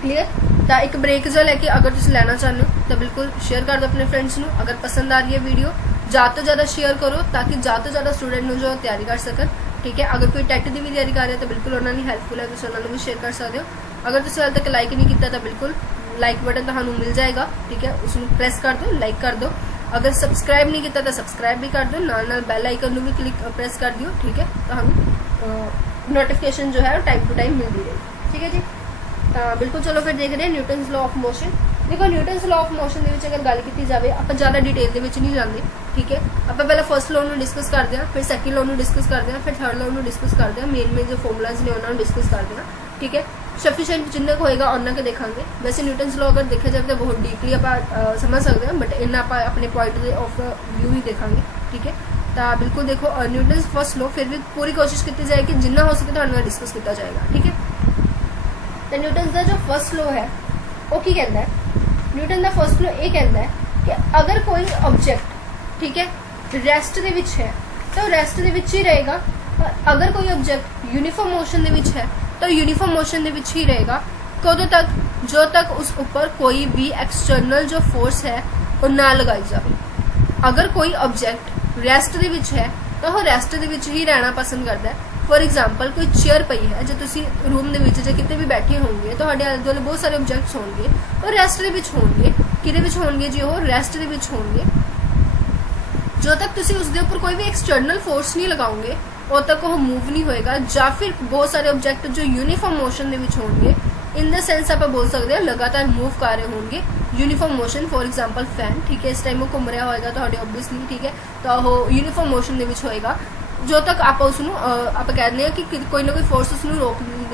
क्लियर? तो एक ब्रेक जो लैके अगर तुम लेना चाहते हो तो बिल्कुल शेयर कर दो अपने फ्रेंड्स को। अगर पसंद आ रही है वीडियो ज़्यादा तो ज़्यादा शेयर करो ताकि ज़्यादा तो ज़्यादा स्टूडेंट जो तैयारी कर सकन। ठीक है। अगर कोई टैट की भी तैयारी कर रहे तो बिल्कुल उन्होंने हैल्पफुल है, तुम उन्होंने भी शेयर कर सकते हो। अगर तुम हाल तक लाइक नहीं किया तो बिल्कुल लाइक बटन तो मिल जाएगा। ठीक है। उसमें प्रेस कर दो, लाइक कर दो। अगर सबसक्राइब नहीं किया तो सबसक्राइब भी कर दो, नाल बैल आइकन भी क्लिक प्रेस कर दियो। ठीक है। तो हम नोटिफिकेशन जो है टाइम टू टाइम मिलती रहेगी। ठीक है जी। बिल्कुल चलो फिर देख रहे हैं न्यूटन्स लॉ ऑफ मोशन। देखो न्यूटन्स लॉ ऑफ मोशन ਦੇ ਵਿੱਚ ਅਗਰ ਗੱਲ ਕੀਤੀ ਜਾਵੇ ਆਪਾਂ ਜ਼ਿਆਦਾ ਡਿਟੇਲ ਦੇ ਵਿੱਚ ਨਹੀਂ ਜਾਂਦੇ, ਠੀਕ ਹੈ। ਆਪਾਂ ਪਹਿਲਾਂ ਫਰਸਟ ਲਾਅ ਨੂੰ ਡਿਸਕਸ ਕਰਦੇ ਹਾਂ, ਫਿਰ ਸੈਕੰਡ ਲਾਅ ਨੂੰ ਡਿਸਕਸ ਕਰਦੇ ਹਾਂ, ਫਿਰ ਥਰਡ ਲਾਅ ਨੂੰ ਡਿਸਕਸ ਕਰਦੇ ਹਾਂ, ਮੇਨ ਜੋ ਫਾਰਮੂਲਾਜ਼ ਨੇ ਉਹਨਾਂ ਨੂੰ ਡਿਸਕਸ ਕਰਦੇ ਹਾਂ, ਠੀਕ ਹੈ। ਸਫੀਸ਼ੀਐਂਟ ਜਿੰਨਾ ਕੁ ਹੋਏਗਾ ਉਹਨਾਂ ਕੁ ਦੇਖਾਂਗੇ। ਵੈਸੇ ਨਿਊਟਨਸ ਲਾਅ ਅਗਰ ਦੇਖਿਆ ਜਾਵੇ ਤਾਂ ਬਹੁਤ ਡੀਪਲੀ ਆਪਾਂ ਸਮਝ ਸਕਦੇ ਹਾਂ, ਬਟ ਇਹਨਾਂ ਆਪਾਂ ਆਪਣੇ ਪੁਆਇੰਟ ਦੇ ਆਫ ਵਿਊ ਹੀ ਦੇਖਾਂਗੇ, ਠੀਕ ਹੈ। ਤਾਂ ਬਿਲਕੁਲ ਦੇਖੋ ਨਿਊਟਨਸ ਫਸਟ ਲਾਅ ਫਿਰ ਵੀ ਪੂਰੀ ਕੋਸ਼ਿਸ਼ ਕੀਤੀ ਜਾਏ ਕਿ ਜਿੰਨਾ ਹੋ ਸਕੇ ਤੁਹਾਨੂੰ ਡਿਸਕਸ ਕੀਤਾ ਜਾਏਗਾ, ਠੀਕ ਹੈ। ਤਾਂ ਨਿਊਟਨਸ ਦਾ ਜੋ ਫਸਟ ਲਾਅ ਹੈ ਉਹ ਕੀ ਕਹਿੰਦਾ ਹੈ? ਨਿਊਟਨ ਦਾ ਫਸਟ ਲਾਅ ਇਹ ਕਹਿੰਦਾ ਹੈ ਕਿ ਅਗਰ ਕੋਈ ਆਬਜੈਕਟ, ਠੀਕ ਹੈ, ਰੈਸਟ ਦੇ ਵਿੱਚ ਹੈ ਤਾਂ ਉਹ ਰੈਸਟ ਦੇ ਵਿੱਚ ਹੀ ਰਹੇਗਾ। ਅਗਰ ਕੋਈ ਆਬਜੈਕਟ यूनिफॉर्म मोशन ਦੇ ਵਿੱਚ ਹੈ ਤਾਂ यूनिफॉर्म मोशन ਦੇ ਵਿੱਚ ਹੀ ਰਹੇਗਾ। ਕਦੋਂ ਤੱਕ? ਜੋ ਤੱਕ ਉਸ ਉੱਪਰ ਕੋਈ ਵੀ ਐਕਸਟਰਨਲ ਜੋ ਫੋਰਸ ਹੈ ਉਹ ਨਾ ਲਗਾਈ ਜਾਵੇ। ਅਗਰ ਕੋਈ ਆਬਜੈਕਟ ਰੈਸਟ ਦੇ ਵਿੱਚ ਹੈ ਤਾਂ ਉਹ ਰੈਸਟ ਦੇ ਵਿੱਚ ਹੀ ਰਹਿਣਾ ਪਸੰਦ ਕਰਦਾ ਹੈ। ਫॉर एग्जांपल कोई चेयर पई है, जो ਤੁਸੀਂ रूम ਦੇ ਵਿੱਚ ਜਾਂ ਕਿਤੇ ਵੀ ਬੈਠੇ ਹੋਵੋਗੇ ਤੁਹਾਡੇ ਆਲੇ ਦੁਆਲੇ ਬਹੁਤ ਸਾਰੇ ਆਬਜੈਕਟਸ ਹੋਣਗੇ, ਉਹ ਰੈਸਟ ਦੇ ਵਿੱਚ ਹੋਣਗੇ। ਕਿਹਦੇ ਵਿੱਚ ਹੋਣਗੇ ਜੀ? ਉਹ ਰੈਸਟ ਦੇ ਵਿੱਚ ਹੋਣਗੇ। जो तक ਤੁਸੀਂ ਉਸ ਦੇ ਉੱਪਰ ਕੋਈ ਵੀ ਐਕਸਟਰਨਲ ਫੋਰਸ ਨਹੀਂ ਲਗਾਓਗੇ ਉਦੋਂ ਤੱਕ ਉਹ ਮੂਵ ਨਹੀਂ ਹੋਏਗਾ। ਜਾਂ ਫਿਰ ਬਹੁਤ ਸਾਰੇ ਆਬਜੈਕਟ ਜੋ यूनिफॉर्म मोशन ਦੇ ਵਿੱਚ ਹੋਣਗੇ, ਇਨ ਦਾ ਸੈਂਸ ਆਪਾਂ ਬੋਲ ਸਕਦੇ ਹਾਂ ਲਗਾਤਾਰ ਮੂਵ ਕਰ ਰਹੇ ਹੋਣਗੇ। Uniform motion for example fan, ठीक है, इस टाइम वो घूम रहा होएगा ਤੁਹਾਡੇ ऑब्वियसली, ठीक है, ਤਾਂ ਉਹ यूनिफॉर्म मोशन ਦੇ ਵਿੱਚ ਹੋਏਗਾ। जो तक आप उसनू आप कहते हैं कि कोई ना कोई फोर्स उसनू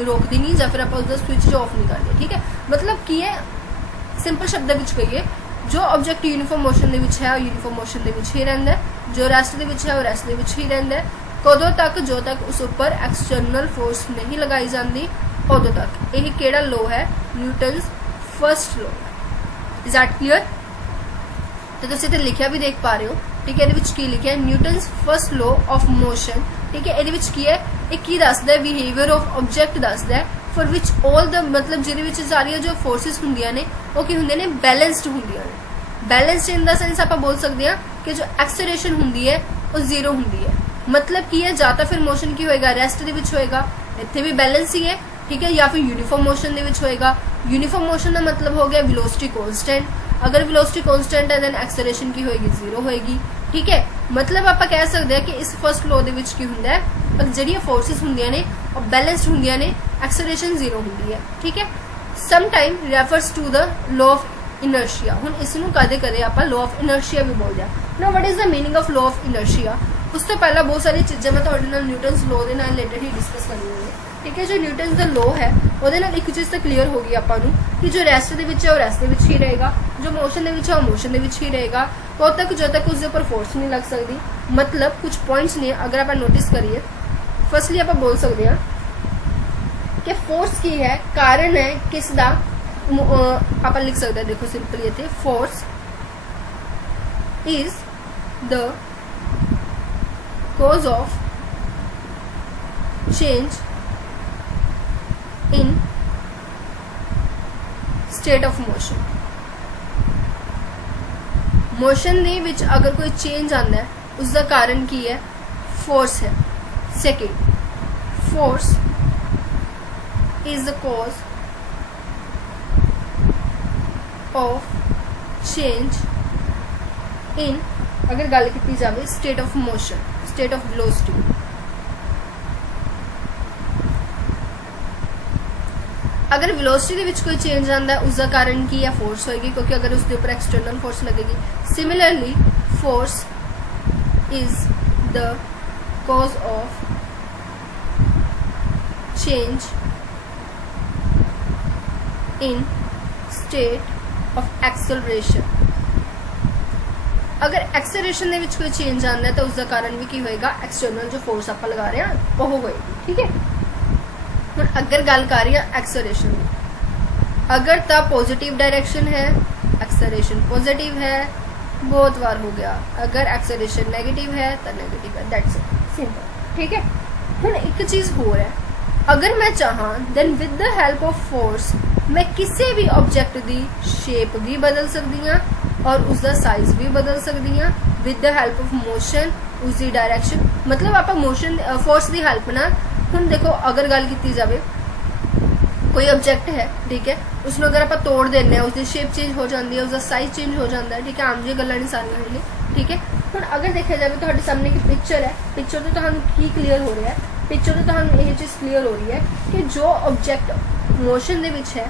रोकती नहीं, या फिर आप उसका स्विच जो ऑफ नहीं करते, ठीक है। मतलब की है सिंपल शब्द विच कहिए जो ऑब्जेक्ट यूनिफॉर्म मोशन ਦੇ ਵਿੱਚ ਹੈ ਉਹ यूनिफॉर्म मोशन ਦੇ ਵਿੱਚ ਹੀ ਰਹਿੰਦਾ ਹੈ, जो रेस्ट ਦੇ ਵਿੱਚ ਹੈ ਉਹ रेस्ट ਦੇ ਵਿੱਚ ही ਰਹਿੰਦਾ है। ਕਦੋਂ ਤੱਕ? ਜੋ ਤੱਕ ਉਸ ਉੱਪਰ ਐਕਸਟਰਨਲ ਫੋਰਸ ਨਹੀਂ ਲਗਾਈ ਜਾਂਦੀ ਉਦੋਂ ਤੱਕ। ਇਹ ਕਿਹੜਾ ਲੋ ਹੈ? Newton's first law. Is that clear? ਤੇ ਤੁਸੀਂ ਇੱਥੇ ਲਿਖਿਆ ਵੀ ਦੇਖ ਪਾ ਰਹੇ ਹੋ, ਠੀਕ ਹੈ। ਇਹਦੇ ਵਿੱਚ ਕੀ ਲਿਖਿਆ? Newton's first law of motion, ਠੀਕ ਹੈ। ਇਹਦੇ ਵਿੱਚ ਕੀ ਹੈ? ਇਹ ਕੀ ਦੱਸਦਾ ਹੈ? ਬਿਹੇਵੀਅਰ ਆਫ ਆਬਜੈਕਟ ਦੱਸਦਾ ਹੈ, ਫॉर ਵਿਚ ਆਲ ਦਾ ਮਤਲਬ ਜਿਹਦੇ ਵਿੱਚ ਸਾਰੀਆਂ ਜੋ ਫੋਰਸਿਸ ਹੁੰਦੀਆਂ ਨੇ ਉਹ ਕੀ ਹੁੰਦੇ ਨੇ? ਬੈਲੈਂਸਡ ਹੁੰਦੀਆਂ ਨੇ। ਬੈਲੈਂਸਡ ਇਨ ਦਾ ਸੈਂਸ ਆਪਾਂ ਬੋਲ ਸਕਦੇ ਹਾਂ ਕਿ ਜੋ ਐਕਸਲਰੇਸ਼ਨ ਹੁੰਦੀ ਹੈ ਉਹ ਜ਼ੀਰੋ ਹੁੰਦੀ ਹੈ। मतलब की है ਜਾਂ ਤਾਂ ਫਿਰ ਮੋਸ਼ਨ ਕੀ ਹੋਏਗਾ? ਰੈਸਟ ਦੇ ਵਿੱਚ ਹੋਏਗਾ, ਇੱਥੇ ਵੀ ਬੈਲੈਂਸ ਹੀ ਹੈ, ठीक है। या फिर यूनिफॉर्म मोशन ਦੇ ਵਿੱਚ ਹੋਏਗਾ। यूनिफॉर्म मोशन ਦਾ मतलब हो गया वेलोसिटी कांस्टेंट। अगर वेलोसिटी कांस्टेंट है देन एक्सेलरेशन की होएगी? जीरो होएगी, ठीक है। मतलब ਆਪਾਂ ਕਹਿ ਸਕਦੇ ਹਾਂ ਕਿ ਇਸ ਫਸਟ ਲਾਅ ਦੇ ਵਿੱਚ ਕੀ ਹੁੰਦਾ ਹੈ? ਜਿਹੜੀਆਂ ਫੋਰਸਿਸ ਹੁੰਦੀਆਂ ਨੇ ਉਹ ਬੈਲੈਂਸਡ ਹੁੰਦੀਆਂ ਨੇ, ਐਕਸਲਰੇਸ਼ਨ ਜ਼ੀਰੋ ਹੁੰਦੀ ਹੈ, ਠੀਕ ਹੈ। Some time refers to the law of inertia. ਹੁਣ ਇਸ ਨੂੰ ਕਦੇ-ਕਦੇ ਆਪਾਂ ਲਾਅ ਆਫ ਇਨਰਸ਼ੀਆ ਵੀ ਬੋਲਦੇ ਹਾਂ। Now what is the meaning of law of inertia? ਉਸ ਤੋਂ ਪਹਿਲਾਂ ਬਹੁਤ ਸਾਰੀ ਚੀਜ਼ਾਂ ਮੈਂ ਤੁਹਾਡੇ ਨਾਲ ਨਿਊਟਨਸ ਲਾਅ ਦੇ ਨਾਲ ਰਿਲੇਟਡ ਹੀ ਡਿਸਕਸ ਕਰਨੀ ਹੈ, ਠੀਕ ਹੈ। ਜੋ ਨਿਊਟਨਸ ਦਾ ਲਾਅ ਹੈ ਉਹਦੇ ਨਾਲ ਇੱਕ ਚੀਜ਼ ਤਾਂ ਕਲੀਅਰ ਹੋ ਗਈ ਆਪਾਂ ਨੂੰ ਕਿ ਜੋ ਰੈਸਟ ਦੇ ਵਿੱਚ ਹੈ ਉਹ ਰੈਸਟ ਦੇ ਵਿੱਚ ਹੀ ਰਹੇਗਾ, ਜੋ ਮੋਸ਼ਨ ਦੇ ਵਿੱਚ ਹੈ ਉਹ ਮੋਸ਼ਨ ਦੇ ਵਿੱਚ ਹੀ ਰਹੇਗਾ ਉਦੋਂ ਤੱਕ ਜਦੋਂ ਤੱਕ ਉਸਦੇ ਉੱਪਰ ਫੋਰਸ ਨਹੀਂ ਲੱਗ ਸਕਦੀ। मतलब कुछ पॉइंट्स ने अगर आप नोटिस करिए, फर्स्टली आप बोल सकते हैं कि फोर्स की है, कारण है किस दा आप लिख सकते हैं। देखो सिंपली इतने force is the cause of change in state of motion। Motion ਦੇ ਵਿੱਚ अगर कोई चेंज आता है उसका कारण की है? फोर्स है। Second, force is the cause of change in, अगर गल की जाए state of motion, state of velocity. अगर वेलोसिटी ਦੇ ਵਿੱਚ कोई चेंज आता है उसका कारण की है? फोर्स होएगी, क्योंकि अगर उसके ऊपर एक्सटर्नल फोर्स लगेगी। Similarly force is the cause of change in state of acceleration। अगर एक्सेलरेशन ਦੇ ਵਿੱਚ कोई चेंज आता है तो उसका कारण भी की होएगा? एक्सटर्नल जो फोर्स आप लगा रहे हैं वो होएगी, ठीक है। ਹੁਣ अगर गल कर रही है एक्सेलरेशन की, अगर तो पॉजिटिव डायरेक्शन है एक्सेलरेशन पॉजिटिव है, बहुत बार हो गया। अगर एक्सेलरेशन नेगेटिव है तो नेगेटिव है, दैट्स इट, सिंपल, ठीक है। हुण एक चीज़ हो है, अगर मैं चाहां then with the help of force मैं किसी भी ऑब्जेक्ट की शेप भी बदल सकती हाँ और उसका साइज भी बदल सकती हाँ with the help of motion, उसकी डायरेक्शन। मतलब आप मोशन फोर्स की हेल्प नाल, हुण देखो अगर गल की जाए कोई ऑब्जेक्ट है, ठीक है, उसमें अगर आप तोड़ देने उसकी शेप चेंज हो जाती है, उसका साइज चेंज हो जाता है, ठीक है। आम जी गल्लां नहीं सारियां ने, ठीक है। हुण अगर देखा जाए तो सामने एक पिक्चर है, पिक्चर तो तुहानूं की क्लीयर हो रहा है? पिक्चर तो तुहानूं यह चीज़ क्लीयर हो रही है कि जो ऑब्जेक्ट मोशन दे विच है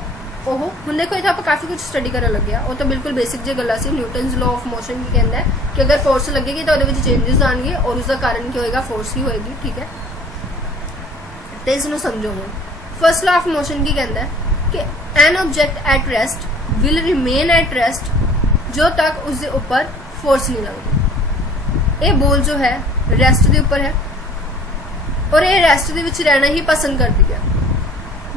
ਉਹ ਹੁਣ ਦੇਖੋ ਇੱਥੇ ਆਪਾਂ ਕਾਫੀ ਕੁਝ ਸਟੱਡੀ ਕਰਨ ਲੱਗੇ ਆ। ਉਹ ਤਾਂ ਬਿਲਕੁਲ ਬੇਸਿਕ ਜਿਹੀ ਗੱਲਾਂ ਸੀ। ਨਿਊਟਨਸ ਲਾਅ ਆਫ ਮੋਸ਼ਨ ਕੀ ਕਹਿੰਦਾ ਹੈ ਕਿ ਅਗਰ ਫੋਰਸ ਲੱਗੇਗੀ ਤਾਂ ਉਹਦੇ ਵਿੱਚ ਚੇਂजेस ਆਣਗੇ ਔਰ ਉਸਦਾ ਕਾਰਨ ਕੀ ਹੋਏਗਾ, ਫੋਰਸ ਹੀ ਹੋਏਗੀ। ਠੀਕ ਹੈ, ਤੇ ਇਸ ਨੂੰ ਸਮਝੋ। ਹੁਣ ਫਰਸਟ ਲਾਅ ਆਫ ਮੋਸ਼ਨ ਕੀ ਕਹਿੰਦਾ ਹੈ ਕਿ an object at rest will remain at rest ਜੋ ਤੱਕ ਉਸਦੇ ਉੱਪਰ ਫੋਰਸ ਨਹੀਂ ਲੱਗਦੀ। ਇਹ ਬੋਲ ਜੋ ਹੈ ਰੈਸਟ ਦੇ ਉੱਪਰ ਹੈ ਔਰ ਇਹ ਰੈਸਟ ਦੇ ਵਿੱਚ ਰਹਿਣਾ ਹੀ ਪਸੰਦ ਕਰਦੀ ਹੈ।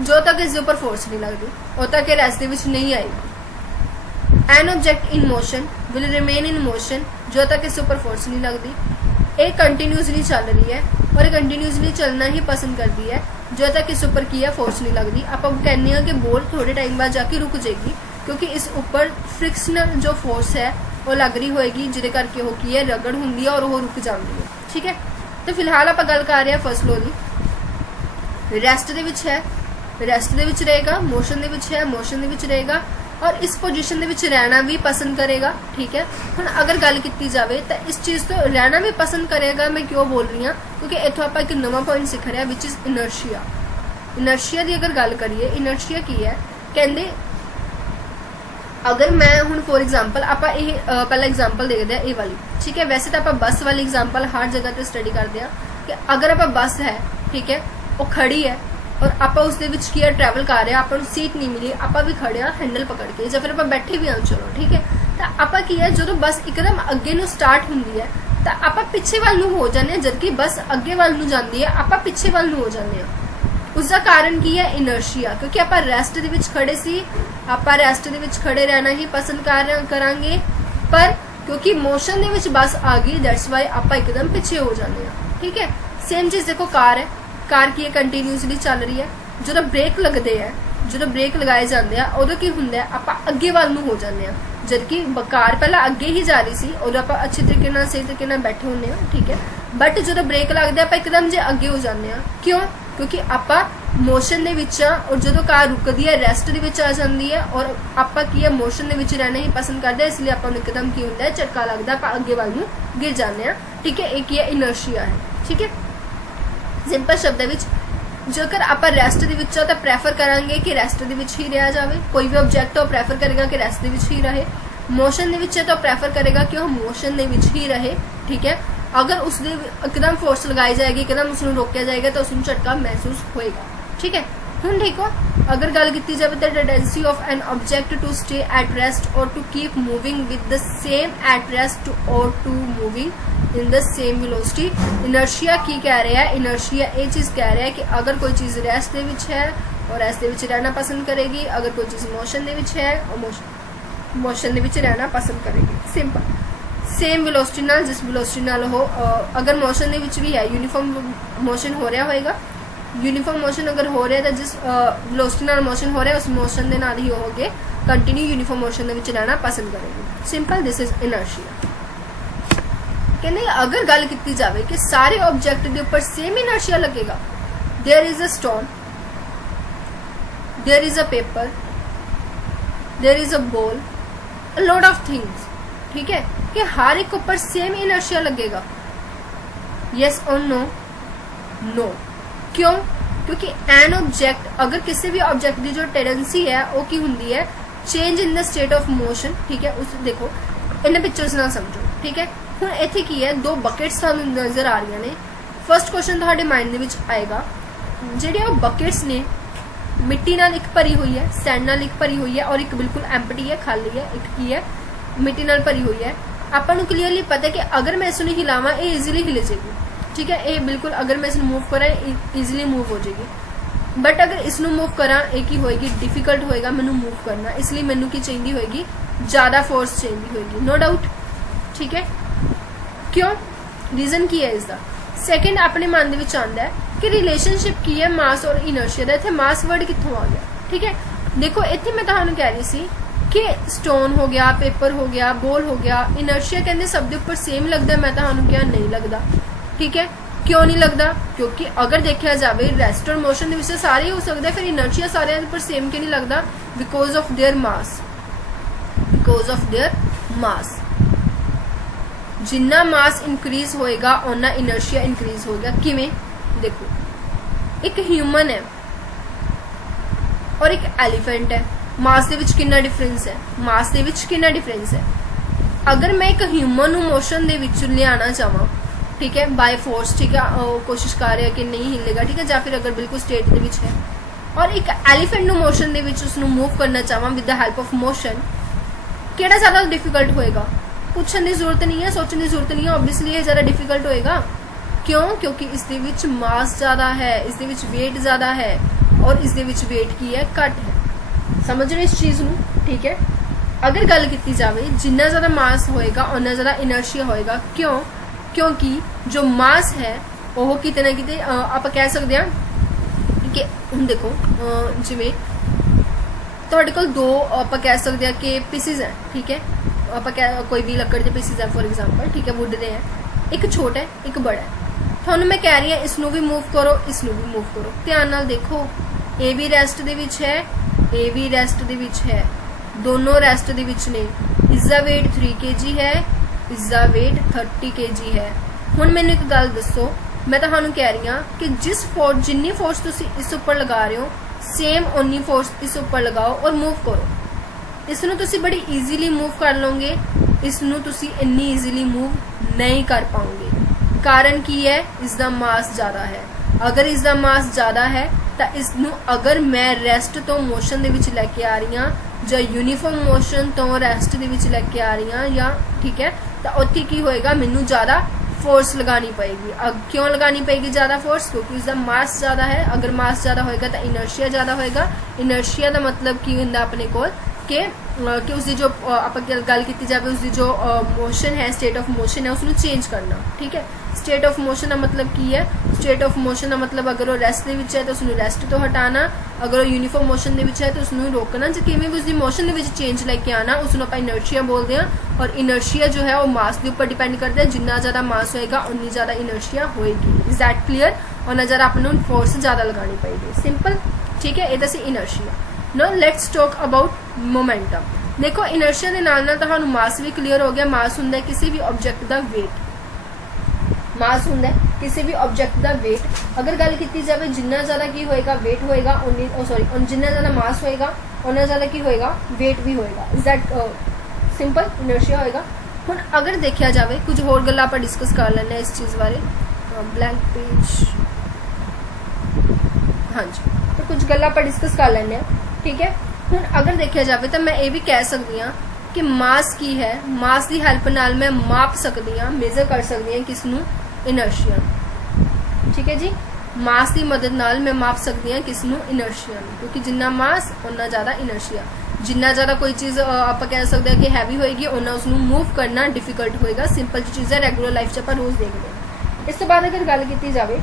ਜੋ ਤੱਕ ਇਸ ਦੇ ਉੱਪਰ ਫੋਰਸ ਨਹੀਂ ਲੱਗਦੀ ਉਦੋਂ ਤੱਕ ਇਹ ਰੈਸਟ ਦੇ ਵਿੱਚ ਨਹੀਂ ਆਏਗੀ। An object in motion will remain in motion ਜੋ ਤੱਕ ਇਸ ਉੱਪਰ ਫੋਰਸ ਨਹੀਂ ਲੱਗਦੀ। ਇਹ ਕੰਟੀਨਿਊਸਲੀ ਚੱਲ ਰਹੀ ਹੈ ਔਰ ਇਹ ਕੰਟੀਨਿਊਸਲੀ ਚੱਲਣਾ ਹੀ ਪਸੰਦ ਕਰਦੀ ਹੈ ਜੋ ਤੱਕ ਇਸ ਉੱਪਰ ਕੀ ਹੈ, ਫੋਰਸ ਨਹੀਂ ਲੱਗਦੀ। ਆਪਾਂ ਕਹਿੰਦੇ ਹਾਂ ਕਿ ਬੋਲ ਥੋੜੇ ਟਾइम बाद जाके रुक जाएगी क्योंकि इस ऊपर फ्रिक्शनल जो फोर्स है वो लग रही होएगी जिहदे करके वो की है रगड़ हुंदी है और वो रुक जाती है। ठीक है, तो फिलहाल आप गल कर रहे हैं फर्स्ट लॉ दी। रेस्ट दे विच है, रेस्ट दे विच रहेगा, मोशन दे विच है, मोशन दे विच रहेगा और इस पोजीशन दे विच रहना भी पसंद करेगा। ठीक है, हुण अगर गल की जाए तो इस चीज़ तो रहना भी पसंद करेगा मैं क्यों बोल रही हाँ क्योंकि इत्थों आप एक नवा पॉइंट सीख रहे हैं विच इज इनर्शिया। इनर्शिया की अगर गल करिए, इनर्शिया की है कहते अगर मैं हूँ फॉर एग्जाम्पल आप पहला एग्जाम्पल देखते हैं ये वाली। ठीक है, वैसे तो आप बस वाली एग्जाम्पल हर जगह पर स्टडी करते हैं कि अगर आप बस है, ठीक है, वो खड़ी है और आप उसके ट्रैवल कर रहे हैं, आपको सीट नहीं मिली, आप भी खड़े हाँ हैंडल पकड़ के या फिर आप बैठे भी हाँ चलो। ठीक है, तो आप की है जो बस एकदम अगे नू स्टार्ट होंगी है तो आप पिछे वाल नू हो जाने, जबकि बस अगे वाल नू जाती है आप पिछे वाल नू हो जाने। उसका कारण की है इनर्शिया, क्योंकि आप रेस्ट दे विच खड़े सी, आप रेस्ट दे विच खड़े रहना ही पसंद करांगे पर क्योंकि मोशन दे विच बस आ गई दैट्स वाई आप एकदम पिछे हो जाने। ठीक है, सेम चीज देखो कार है, कार की कंटीन्यूसली चल रही है, जो ब्रेक लगते हैं, जो ब्रेक लगाए जाते हैं उदों की होंगे आप अगे वाल नू हो जाने, जबकि कार पहला अगे ही जा रही सी उदों आप अच्छे तरीके नाल सही तरीके नाल बैठे होंगे हैं। ठीक है, बट जो ब्रेक लगते आप एकदम जे अगे हो जाने हैं, क्यों? क्योंकि आप मोशन दे विच और जो कार रुकती है रेस्ट दे विच आ जाती है और आप की है मोशन दे विच रहना ही पसंद करते हैं, इसलिए आप एकदम की होंगे झटका लगता आप अगे वाल नू गिर जाने। ठीक है, एक है इनर्शिया है। ठीक है, सिंपल शब्द विच जेकर आप रेस्ट दे विच तो प्रैफर करांगे कि रेस्ट दे विच ही रहा जाए, कोई भी ऑब्जेक्ट हो प्रैफर करेगा कि रेस्ट दे विच ही रहे। मोशन दे विच तो प्रैफर करेगा कि वह मोशन दे विच ही रहे। ठीक है, अगर उसने एकदम फोर्स लगाई जाएगी, एकदम उसको रोकया जाएगा तो उसको झटका महसूस होएगा। ठीक है, हुण ठीक हो अगर गल की जाए तो tendency of an object to stay at rest or to keep moving with the same at rest or to moving in the same velocity. Inertia की कह रहा है, इनर्शिया ये चीज़ कह रहा है कि अगर कोई चीज़ रेस्ट दे विच है और रेस्ट दे विच रहना पसंद करेगी, अगर कोई चीज़ मोशन दे विच है और मोशन दे विच रहना पसंद करेगी। सिंपल सेम वेलोसिटी नाल, जिस वेलोसिटी नाल हो, अगर मोशन दे विच भी है यूनीफॉर्म मोशन हो रहा होएगा, यूनीफॉर्म मोशन अगर हो रहा है तो जिस वेलोसिटी नाल मोशन हो रहा है उस मोशन दे नाल ही होगे कंटिन्यू यूनीफॉर्म मोशन दे विच रहना पसंद करेगी। Simple, this is inertia. कहते अगर गल की जाए कि सारे ऑब्जेक्ट के ऊपर सेम इनर्शिया लगेगा, there is a stone, there is a paper, there is a ball, a lot of things. ठीक है, कि हर एक ऊपर सेम इनर्शिया लगेगा, यस और नो? नो। क्यों? क्योंकि एन ऑब्जेक्ट अगर किसी भी ऑब्जेक्ट की जो टेंडेंसी है वो की होंगी है change in the state of motion. ठीक है, उस देखो इन पिक्चर्स ना समझो। ठीक है, हुण इत्थे की है दो बकेट्स सानू नजर आ रही ने। फर्स्ट क्वेश्चन तुहाडे माइंड दे विच आएगा जिहड़े वो बकेट्स ने मिट्टी नाल एक भरी हुई है, सैंड नाल एक भरी हुई है और एक बिल्कुल एम्प्टी है, खाली है, एक की है मिट्टी नाल भरी हुई है। आपां नूं क्लीयरली पता है कि अगर मैं इसनूं हिलावां ये ईजीली हिल जाएगी। ठीक है, ये बिल्कुल अगर मैं इसनूं मूव करा ईजीली मूव हो जाएगी, बट अगर इसनूं मूव करा एक ही होएगी डिफिकल्ट होएगा मैनूं मूव करना, इसलिए मैनूं की चाहिए होएगी ज़्यादा फोर्स चाहिए होएगी, नो डाउट। ठीक है, क्यों? रीजन की है इसका? सैकेंड अपने मन दे विच आंदा है कि रिलेशनशिप की है मास और इनर्शिया दा। इत्थे मास वर्ड कित्थों आ गया? ठीक है, देखो इत्थे मैं तुहानूं कह रही सी कि स्टोन हो गया, पेपर हो गया, बॉल हो गया, इनर्शिया कहते सब के उपर सेम लगता, मैं तुहानूं क्या नहीं लगता। ठीक है, क्यों नहीं लगता? क्योंकि अगर देखा जाए रेस्ट और मोशन के विषय सारे हो सकता है, फिर इनर्शिया सारे उपर सेम क्यों नहीं लगता? Because of their mass, because of their mass. Jinnah mass increase होएगा उन्ना इनर्शिया इंक्रीज होगा। किवें? देखो एक ह्यूमन है और एक एलिफेंट है, ਮਾਸ ਦੇ ਵਿੱਚ ਕਿੰਨਾ ਡਿਫਰੈਂਸ ਹੈ, ਮਾਸ ਦੇ ਵਿੱਚ ਕਿੰਨਾ ਡਿਫਰੈਂਸ ਹੈ। अगर मैं एक ह्यूमन ਨੂੰ ਮੋਸ਼ਨ ਦੇ ਵਿੱਚ ਲਿਆਣਾ ਚਾਹਾਂ, ठीक है, बाय फोर्स, ठीक है, कोशिश कर रहा है कि नहीं हिलेगा, ठीक है, या फिर अगर बिल्कुल स्टेट ਦੇ ਵਿੱਚ है, और एक एलीफेंट ਨੂੰ ਮੋਸ਼ਨ ਦੇ ਵਿੱਚ ਉਸ ਨੂੰ मूव करना ਚਾਹਾਂ with the help of motion, ਕਿਹੜਾ ਜ਼ਿਆਦਾ डिफिकल्ट होएगा। ਪੁੱਛਣ ਦੀ ਜ਼ਰੂਰਤ ਨਹੀਂ ਹੈ, ਸੋਚਣ ਦੀ ਜ਼ਰੂਰਤ ਨਹੀਂ ਹੈ, ऑब्वियसली ਇਹ ਜ਼ਿਆਦਾ डिफिकल्ट ਹੋएगा। क्यों? क्योंकि इस दे विच मास ज़्यादा है, इस दे विच वेट ज़्यादा है, और इस दे विच वेट की है घट है। समझ रहे इस चीज़ नूं, ठीक है। अगर गल की जाए जिन्ना ज़्यादा मास होएगा उन्ना ज़्यादा इनर्शिया होएगा। क्यों? क्योंकि जो मास है वह किते ना किते आप कह सकते हैं कि हुण देखो जिवें तुहाडे कोल दो आप कह सकते हैं कि पीसिस है, ठीक है, आप कोई भी लकड़ के पीसिस है फॉर एग्जांपल, ठीक है, वुड दे हैं, एक छोटा है एक बड़ा है। तुहानूं मैं कह रही हां इसनूं भी मूव करो, इसनूं भी मूव करो, ध्यान नाल देखो, ए भी रेस्ट दे विच है, ए भी रेस्ट दे विच है, दोनों रेस्ट दे विच ने। इसका वेट 3 kg है, इसका वेट 30 kg है। हुण मैनूं एक गल दसो, मैं तुहानूं कह रही हां कि जिस फोर्स जिन्नी फोर्स तुसीं इस उपर लगा रहे हो सेम उन्नी फोर्स इस उपर लगाओ और मूव करो। इसनूं तुसीं बड़ी ईजीली मूव कर लोगे, इसनूं तुसीं इन्नी ईजीली मूव नहीं कर पाओगे। कारण की है? इसका मास ज़्यादा है। अगर इसका मास ज़्यादा है तो इसनूं अगर मैं रेस्ट तो मोशन दे विच लैके आ रही हाँ ਜਾਂ यूनीफॉर्म मोशन तो रेस्ट ਦੇ ਵਿੱਚ ਲੈ ਕੇ आ रही हाँ, या ठीक है, तो उत्थे की होएगा, मैनू ज़्यादा फोर्स लगानी पएगी। क्यों लगानी पएगी ज़्यादा फोर्स? क्योंकि उसका मास ज़्यादा है। अगर मास ज़्यादा होएगा तो इनर्शिया ज़्यादा होएगा। इनर्शिया का मतलब की होंदा अपने कोल कि उसकी जो आप गल की जाए उसकी जो मोशन है, स्टेट ऑफ मोशन है, उसनूं चेंज करना, ठीक है। स्टेट ऑफ मोशन का मतलब की है? स्टेट ऑफ मोशन का मतलब अगर वो रेस्ट दे विच है तो उसनूं रेस्ट तो हटाना, अगर वो यूनीफॉर्म मोशन दे विच है तो उसनूं रोकना, जो किवें भी उसकी मोशन दे विच चेंज लेके आना, उसनूं आपां इनर्शिया बोलते हैं। और इनर्शिया जो है वो मास के उपर डिपेंड करता है, जिन्ना ज़्यादा मास होएगा उन्नी ज़्यादा इनर्शिया होएगी। Is that clear? और ज़्यादा आपनूं फोर्स ज़्यादा लगानी पएगी, सिंपल, ठीक है। ये तो सी inertia. Now let's talk about momentum. देखो इनर्शिया के नाल नाल तुहानूं मास भी क्लीयर हो गया। मास हुंदा है किसी भी ऑब्जेक्ट का वेट, मास हुंदा है किसी भी ऑब्जेक्ट का वेट। अगर गल की जाए जिन्ना ज़्यादा की होएगा वेट होएगा उन्नी सॉरी जिन्ना ज़्यादा मास होएगा उन्ना ज़्यादा की होएगा वेट भी होएगा। Is that simple? इनर्शिया होएगा। हुण अगर देखा जाए कुछ होर गल्लां आपां डिस्कस कर लैंदे इस चीज़ बारे। ब्लैंक पेज, हाँ जी, तो कुछ गल्लां आपां डिस्कस कर लैंदे हैं, ठीक है। हुण अगर देखा जाए तो मैं ये भी कह सकती हाँ कि मास की है, मास की हैल्प नाल मैं माप सकती हाँ, मेजर कर सकती हाँ किसनूं? इनर्शिया, ठीक है जी। मास की मदद नाल मैं माप सकती हाँ किसनूं? इनर्शिया, क्योंकि जिन्ना मास उन्ना ज़्यादा इनर्शिया। जिन्ना ज़्यादा कोई चीज़ आप कह सकते हैं कि हैवी होएगी उन्ना उसनूं मूव करना डिफिकल्ट होएगा। सिंपल जी चीज़ है, रेगुलर लाइफ च आपां रोज़ देखते हैं। इस तो बाद अगर गल की जाए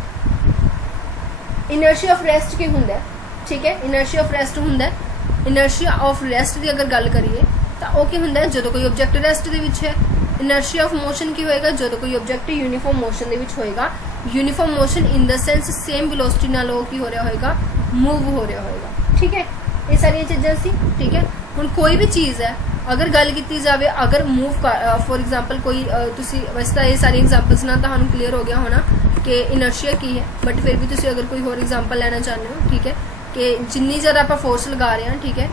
इनर्शिया ऑफ रेस्ट की हुंदा है, ठीक है। इनर्शिया ऑफ रेस्ट हुंदा है। इनर्शिया ऑफ रेस्ट की अगर गल करिए तो वह की हुंदा है जो कोई ऑब्जेक्ट रेस्ट दे विच है। इनर्शिया ऑफ मोशन की होएगा जो कोई ऑब्जेक्ट यूनीफॉर्म मोशन दे विच होएगा। Uniform motion in the sense same velocity नाल वो की हो रहा होएगा, मूव हो रहा होएगा, ठीक है। ये सारी चीज़ां सी, ठीक है। हुण कोई भी चीज़ है अगर गल की जाए अगर मूव कर फॉर एग्जाम्पल कोई तुसी वैसे तो ये सारी एग्जाम्पल्स ना तुहानूं क्लीयर हो गया होना कि इनर्शिया की है, बट फिर भी तुसी अगर कोई होर एग्जाम्पल लेना चाहते हो, ठीक है, कि जिन्नी ज़्यादा आप फोर्स लगा रहे हैं, ठीक है।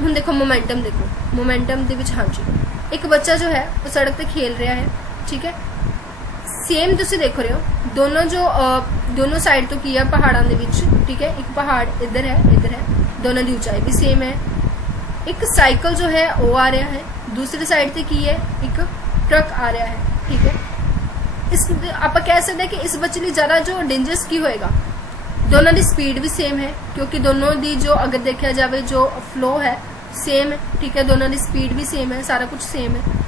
हुण देखो मोमेंटम, देखो मोमेंटम दे विच हाँ जी एक बच्चा जो है वो सड़क पे खेल रहा है, ठीक है। सेम तुसी देख रहे हो दोनों जो दोनों साइड तो की है पहाड़ों के विच, ठीक है। एक पहाड़ इधर है, इधर है, दोनों की ऊंचाई भी सेम है। एक साइकिल जो है वो आ रहा है, दूसरी साइड से की है एक ट्रक आ रहा है, ठीक है। इस आप कह सकते हैं कि इस बच्चे लिए ज़्यादा जो डेंजरस की होएगा, दोनों की स्पीड भी सेम है, क्योंकि दोनों की जो अगर देखा जाए जो फ्लो है सेम है, ठीक है। दोनों की स्पीड भी सेम है, सारा कुछ सेम है।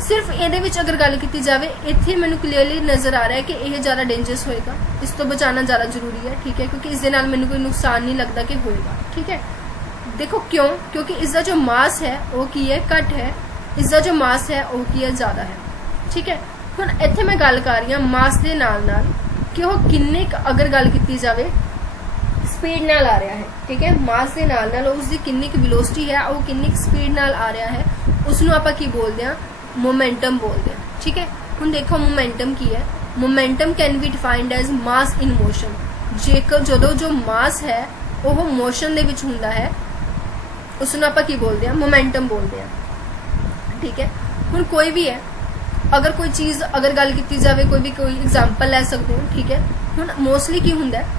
सिर्फ ये अगर गल की जाए इत्थे मैनू क्लीयरली नज़र आ रहा है कि यह ज़्यादा डेंजरस होएगा, इस तो बचाना ज़्यादा जरूरी है, ठीक है, क्योंकि इस दे नाल मैनू कोई नुकसान नहीं लगता कि होएगा, ठीक है। देखो क्यों? क्योंकि इसका जो मास है वो की है घट है, इसका जो मास है वो की है ज़्यादा है, ठीक है। हुण इत्थे मैं गल कर रही हूँ मास के नाल नाल कि वह किन्ने अगर गल की जाए स्पीड नाल आ रहा है, ठीक है। मास के नाल नाल उसकी किन्नी वेलोसिटी है, वो किन्नी स्पीड नाल आ रहा है, उसनूं आपां की बोलते हैं? मोमेंटम बोलते हैं, ठीक है। हुण देखो मोमेंटम की है, momentum can be defined as mass in motion. जेकर जदों जो मास है वह मोशन दे विच हुंदा है उसनूं आपां की बोलते हैं मोमेंटम बोलते हैं, ठीक है। हुण कोई भी है, अगर कोई चीज़ अगर गल की जाए कोई एग्जाम्पल लै सकते हो, ठीक है। हुण मोस्टली की हुंदा है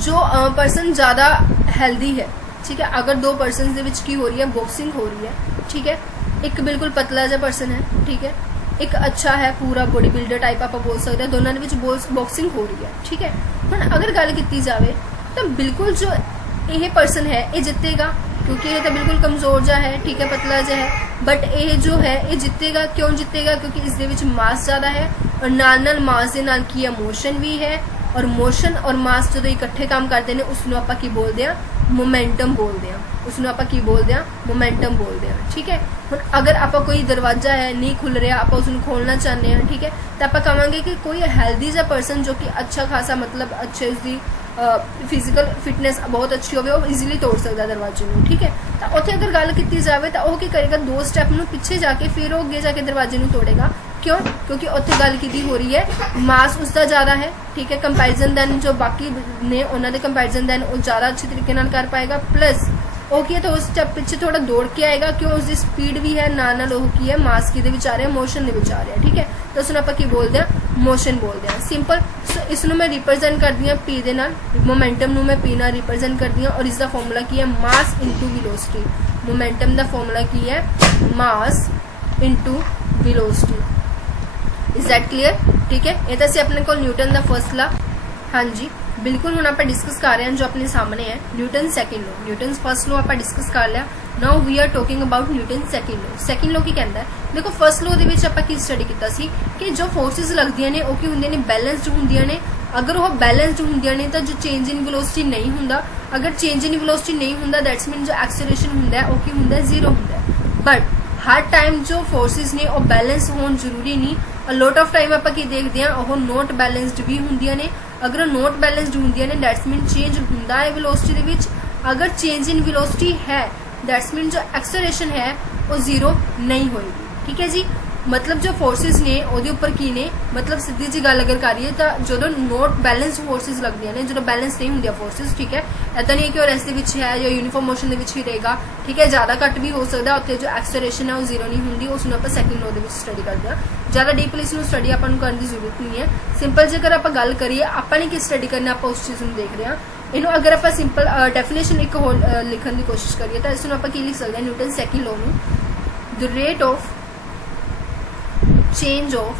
जो परसन ज़्यादा हैल्दी है, ठीक है, अगर दो परसन दे विच की हो रही है बॉक्सिंग हो रही है, ठीक है, एक बिल्कुल पतला जिहा परसन है, ठीक है, एक अच्छा है पूरा बॉडी बिल्डर टाइप आप बोल सकते हैं, दोनों के बॉक्सिंग हो रही है, ठीक है। हुण अगर गल की जाए तो बिल्कुल जो ये परसन है ये जितेगा, क्योंकि ये तो बिल्कुल कमजोर जा है, ठीक है, पतला जा है, बट ये जो है ये जितेगा। क्यों जितेगा? क्योंकि इस दे विच मास ज़्यादा है और नाल मास दे नाल की मोशन भी है, और मोशन और मास जो इकट्ठे काम करते हैं उसनूं आपां की बोलते हैं मोमेंटम बोलते हैं, उसनूं आपां की बोलते हैं मोमेंटम बोलते हैं, ठीक है। हुण अगर आपां कोई दरवाजा है नहीं खुल रहा, आपां उसनूं खोलना चाहते हैं, ठीक है, तो आपां कहांगे कि कोई हेल्दी जा परसन जो कि अच्छा खासा मतलब अच्छे उसकी फिजिकल फिटनेस बहुत अच्छी होवे वो ईजीली तोड़ सकता दरवाजे में, ठीक है। तो उत्थे अगर गल की जाए तो वह की करेगा, 2 स्टैप में पिछे जाके फिर वो अगे जाके दरवाजे में तोड़ेगा। क्यों? क्योंकि उत्थे गल की हो रही है मास उसका ज़्यादा है, ठीक है, कंपैरिजन दैन जो बाकी ने उन्होंने कंपैरिजन दैन वो ज़्यादा अच्छे तरीके नाल कर पाएगा, प्लस वो की है तो उस स्टैप पीछे थोड़ा दौड़ के आएगा। क्यों? उसकी स्पीड भी है, नाल वो की है मास की आ रहा है, मोशन दे विच आ रहा है, ठीक है। तो उसनूं आपां की बोलते हैं मोशन बोलते हैं, सिंपल। सो इसनूं मैं रिप्रजेंट करती हूँ पी दे नाल, मोमेंटम नूं मैं पी नाल रिप्रजेंट करती हूँ, और इसका फॉर्मूला की है मास इंटू वेलोसिटी। मोमेंटम का फॉर्मूला की है mass into velocity. Is that clear? ठीक है, ये तो असीं अपने को न्यूटन का फर्स्ट ला, हाँ जी बिल्कुल। हुण आपां डिस्कस कर रहे हैं जो अपने सामने है Newton second law. Newton first law आपां डिस्कस कर लिया, now we are talking about Newton second law. Second law की कहता है, देखो फर्स्ट लॉ दे विच आपां की स्टडी कीता सी कि जो फोर्सिस लगदियां ने वो की हुंदियां ने बैलेंस्ड हुंदियां ने। अगर वो बैलेंस्ड हुंदियां ने तो जो चेंज इन वेलोसिटी नहीं हुंदा, अगर चेंज इन वेलोसिटी नहीं हुंदा दैट्स मीन जो एक्सेलरेशन हुंदा है वो की हुंदा है जीरो हुंदा है। बट हर टाइम जो फोर्सिस ने वो बैलेंस होने जरूरी नहीं, लॉट ऑफ टाइम आपां की देखते हैं वो नॉट बैलेंस्ड भी हुंदियां ने। अगर नॉट बैलेंस्ड हुंदियां ने दैट्स मीन चेंज हुंदा है वेलोसिटी दे विच। अगर चेंज इन वेलोसिटी है दैट्स मीन जो एक्सेलरेशन है वो जीरो नहीं होएगी, ठीक है जी। मतलब जो फोर्सिस ने ਉਹਦੇ ਉੱਪਰ ਕੀ ਨੇ, मतलब सीधी जी गल अगर करिए तो जो नॉट बैलेंस फोर्सिस लगदियां ने, जो बैलेंस नहीं हुंदियां फोर्सिस, ठीक है, ऐसा नहीं है कि वो रेस्ट दे विच है या यूनीफॉर्म मोशन दे विच ही रहेगा, ठीक है, ज़्यादा घट भी हो सकता है। उत्थे जो एक्सेलरेशन है वो जीरो नहीं हुंदी, उसनूं आपां सैकेंड लॉ दे विच स्टडी करते हैं। ज़्यादा डीपली इसनूं स्टडी आपां नूं करन दी जरूरत नहीं है। सिंपल जेकर आपां गल करिए आपां ने की स्टडी करना, आपां उस चीज़ नूं देख रहे हैं। इनू अगर आप सिंपल डेफिनेशन एक होर लिखने की कोशिश करिए तो इसनूं आपां की लिख सकते हैं न्यूटन सैकेंड लॉ नूं, the rate of change of,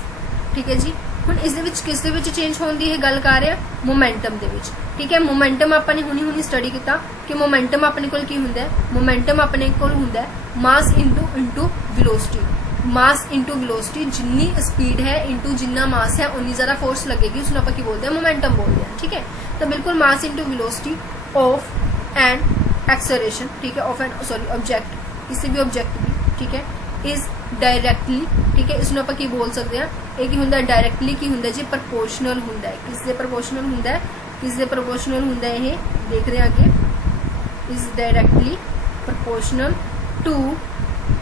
ठीक है जी। हुण इस दे विच किस दे विच चेंज होने की गल कर रहे हैं, मोमेंटम दे विच, ठीक है। मोमेंटम आपने हुणी स्टडी किया कि मोमेंटम अपने कोल की हुंदा है, मोमेंटम अपने कोल हुंदा है mass into velocity. Mass into velocity, जिन्नी स्पीड है इंटू जिन्ना मास है उन्नी ज़्यादा फोर्स लगेगी, उसनूं आपां की बोलते हैं मोमेंटम बोलते हैं, ठीक है। तो बिल्कुल mass into velocity of and acceleration, ठीक है, ऑफ एंड सॉरी ऑब्जेक्ट, किसी भी ऑब्जेक्ट की, ठीक है, इज डायरैक्टली, ठीक है, इसनूं आपां की बोल सकते हैं एक ही हुंदा डायरैक्टली की हुंदा जी प्रपोर्शनल हुंदा है। किस दे प्रपोर्शनल हुंदा है, किस दे प्रपोर्शनल हुंदा है, ये देख रहे हैं आगे, is directly proportional to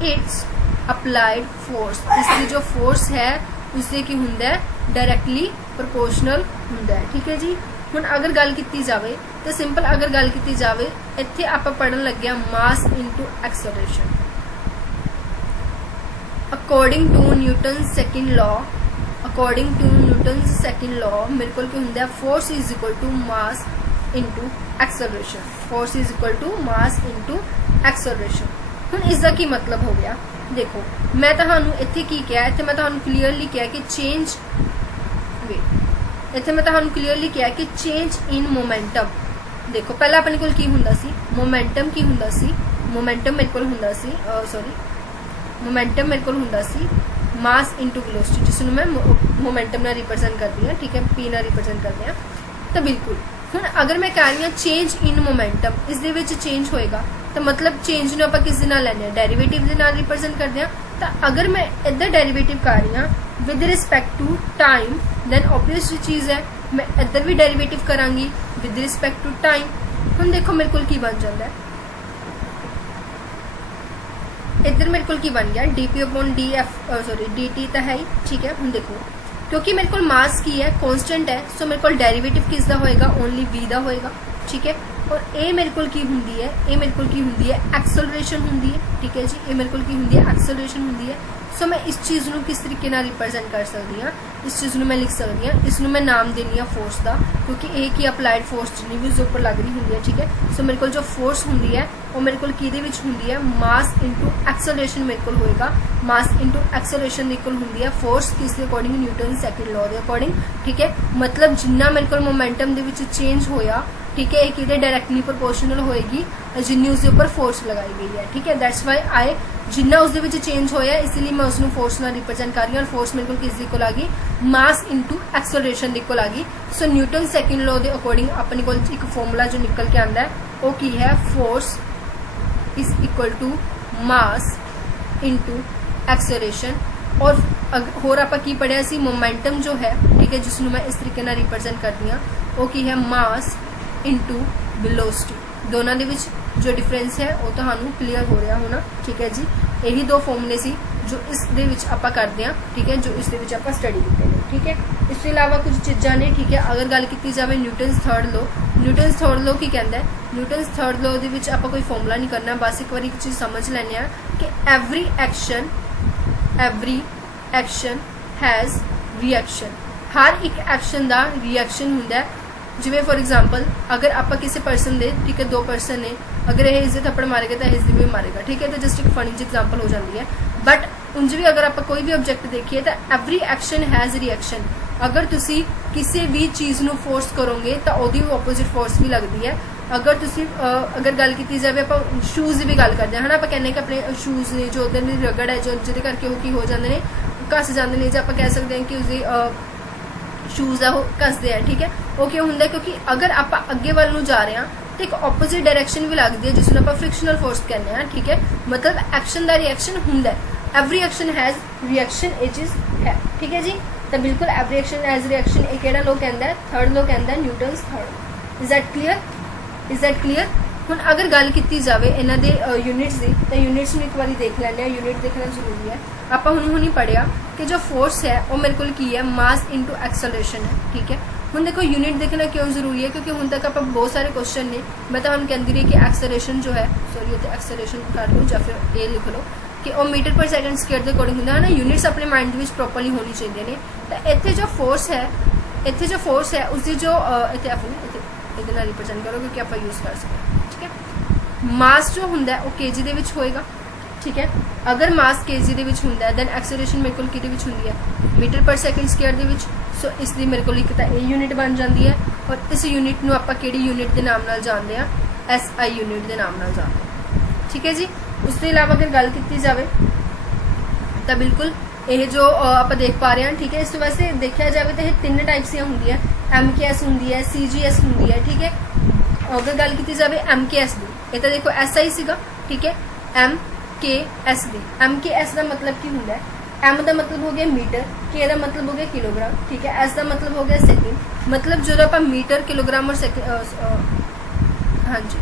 its applied force. इसकी जो फोर्स है उससे की हुंदा है डायरैक्टली प्रपोर्शनल हुंदा है, ठीक है जी। हुण अगर गल की जाए तो सिंपल अगर गल की जाए इत्थे आपां पढ़न लगे mass into acceleration. According to Newton second law, according to Newton second law मेरे को क्या होंगे, force is equal to mass into acceleration. Force is equal to mass into acceleration. हुण इसका की मतलब हो गया, देखो मैं तुहानू इत्थे की किया, इत्थे मैं तुहानू क्लीयरली किया कि चेंज, वेट, इत्थे मैं तुहानू क्लीयरली किया कि चेंज इन मोमेंटम। देखो पहले अपने कोल की हुंदा सी, मोमेंटम की हुंदा सी, मोमेंटम मेरे कोल हुंदा सी, सॉरी मोमेंटम मेरे को हुंदा सी मास इंटू वेलोसिटी, जिसनूं मैं मोमेंटम ना रिप्रजेंट करती हूँ, ठीक है, पी ना रिप्रजेंट करते हैं। तो बिल्कुल हुण अगर मैं कह रही हूँ चेंज इन मोमेंटम, इस दे विच चेंज होएगा तो मतलब चेंज नूं आपां किस दे नाल लैंदे हां, डेरीवेटिव दे नाल रिप्रजेंट करते हैं। तो अगर मैं इधर डेरीवेटिव कर रही हूँ with respect to time then obvious चीज़ है मैं इधर भी डेरीवेटिव करांगी विद रिस्पैक्ट टू टाइम। हुण देखो मेरे को की बन जाता है, इधर मेरे को की बन गया dp upon df, sorry dt तो है ही, ठीक है। हम देखो क्योंकि मेरे को मास की है कांस्टेंट है, सो मेरे को डेरिवेटिव किसका होएगा, ओनली v का होएगा, ठीक है। और ए मेरे को की हुंदी है, ए मेरे को की हुंदी है एक्सेलरेशन हुंदी है, ठीक है जी। ए मेरे को की हुंदी है एक्सेलरेशन हुंदी है। सो मैं इस चीज़ ਨੂੰ किस तरीके ਨਾਲ रिप्रजेंट कर सकती हाँ, इस चीज़ ਨੂੰ मैं लिख सकती हाँ, इसनों मैं नाम देनी है फोर्स का, क्योंकि ए की अप्लाइड फोर्स जिन्नी भी उसके उपर लग रही होंगी है, ठीक है। सो मेरे को जो फोर्स होंगी है वो मेरे को किहदे विच होंगी है, मास इंटू एक्सेलरेशन मेरे को होएगा। मास इंटू एक्सेलरेशन इक्वल होंगी है फोर्स किसके अकॉर्डिंग, न्यूटन सैकेंड लॉ के अकॉर्डिंग, ठीक है। मतलब जिन्ना मेरे को मोमेंटम दे विच चेंज होया, ठीक है, एक डायरैक्टली प्रोपोर्शनल होएगी जिन्नी उसके उपर फोर्स लगाई गई है, ठीक है। दैट्स वाई आई जिन्ना उसके विच चेंज होया इसलिए मैं उसको फोर्स नाल रिप्रजेंट कर रही हूँ। और फोर्स मेरे को किस इक्वल आ गई, मास इंटू एक्सेलरेशन इक्वल आ गई। सो न्यूटन सैकेंड लॉ के अकॉर्डिंग अपने को एक फॉर्मूला जो निकल के आता है वो की है, force is equal to mass into acceleration. और आप की पढ़िया सी मोमेंटम जो है, ठीक है, जिसनों मैं इस तरीके रिप्रजेंट करती हाँ वो की है मास इंटू वेलोसिटी। दोनों के बीच जो डिफरेंस है वो तो क्लीयर हो रहा होना, ठीक है जी। यही दो फॉर्मूले सी जो इस दे विच आपां करते हैं, ठीक है, जो इस दे विच आपां स्टडी कीते हैं, ठीक है। इसके अलावा कुछ चीज़ां ने, ठीक है। अगर गल की जाए Newton's third law, Newton's third law की कहता है, न्यूटन्स थर्ड लॉ दे विच आपां कोई फॉर्मूला नहीं करना, बस एक बार एक चीज़ समझ लैने कि एवरी एक्शन हैज़ रिएक्शन। हर एक एक्शन का रिएक्शन हुंदा है। जिवें फॉर एग्जाम्पल अगर आप किसी परसन दे, ठीक है, दो परसन ने, अगर यह इससे थप्पड़ मारेगा तो इससे भी मारेगा, ठीक है। तो जस्ट एक फनी जी एग्जाम्पल हो जाती है। बट उंज भी अगर आप कोई भी ऑब्जेक्ट देखिए तो एवरी एक्शन हैज़ रिएक्शन। अगर तुसी किसी भी चीज़ को फोर्स करोगे तो वही ओपोजिट फोर्स भी लगती है। अगर तुसी अगर गल की जाए आप शूज़ की भी गल करते हैं, है ना, आप कहने कि अपने शूज़ ने जो उधर रगड़ है जो जिहदे करके वो की हो जाते हैं, घस जाते हैं, जो आप कह सकते हैं कि उसकी शूज़ है वो घसते हैं, ठीक है। वो क्यों होंगे, क्योंकि अगर आप अगे वाल नूं जा रहे हैं तो एक ऑपोजिट डायरैक्शन भी लगती है जिसनों आप फ्रिक्शनल फोर्स कहते हैं, ठीक है। मतलब एक्शन का रिएक्शन होंगे, एवरी एक्शन हैज़ रिएक्शन, ये चीज़ है, ठीक है जी। तो बिल्कुल एवरी एक्शन हैज़ रिएक्शन एक लॉ कहता है, थर्ड लॉ कहता है Newton's third. Is that clear, is that clear. हुण अगर गल की जाए इन्हां दे यूनिट्स की, तो यूनिट्स में एक बार देख लैंदे हैं, यूनिट देखना जरूरी है। आप हुणी पढ़िया कि जो फोर्स है वो मेरे को की है मास इंटू एक्सेलरेशन है, ठीक है। हुण देखो यूनिट देखना क्यों जरूरी है, क्योंकि हुण तक आप बहुत सारे क्वेश्चन ने मैं तो हम कहती रही कि एक्सेलरेशन जो है, सॉरी ये एक्सेलरेशन कर लो या फिर ये लिख लो कि वो मीटर पर सैकेंड स्क्वायर के अकॉर्डिंग होंगे, है ना। यूनिट्स अपने माइंड में प्रॉपरली होनी चाहिए ने। तो इत्थे जो फोर्स है, इत्थे जो फोर्स है उसकी जो इत्थे आप इहदे रिप्रजेंट करो क्योंकि आप यूज़ कर सकते, ठीक है। मास जो होंगे वो केजी दे विच होएगा, ठीक है। अगर मास केजी दे विच होंदा है दैन एक्सेलरेशन मेरे को किहदे विच होंदी है, मीटर पर सैकेंड स्क्वायर दे विच। सो इसलिए मेरे को एक तो ए यूनिट बन जाती है और इस यूनिट नूं आपां किहड़ी यूनिट के नाम नाल जानते हैं, SI यूनिट के नाम नाल जानते हैं, ठीक है जी। उसके अलावा अगर गल की जाए तो बिल्कुल ये जो आप देख पा रहे हैं, ठीक है। इस वैसे देखा जाए तो यह तीन टाइप्स दी होंगी है, MKS होंगी है, CGS होंगी है, ठीक है। अगर गल की जाए MKS की, ये तो देखो SI सीगा, ठीक है, MKS दी। MKS का मतलब की होंगे, M का मतलब हो गया मीटर, K का मतलब हो गया किलोग्राम, ठीक है, S का मतलब हो गया सेकंड। मतलब जो आप मीटर किलोग्राम और हाँ जी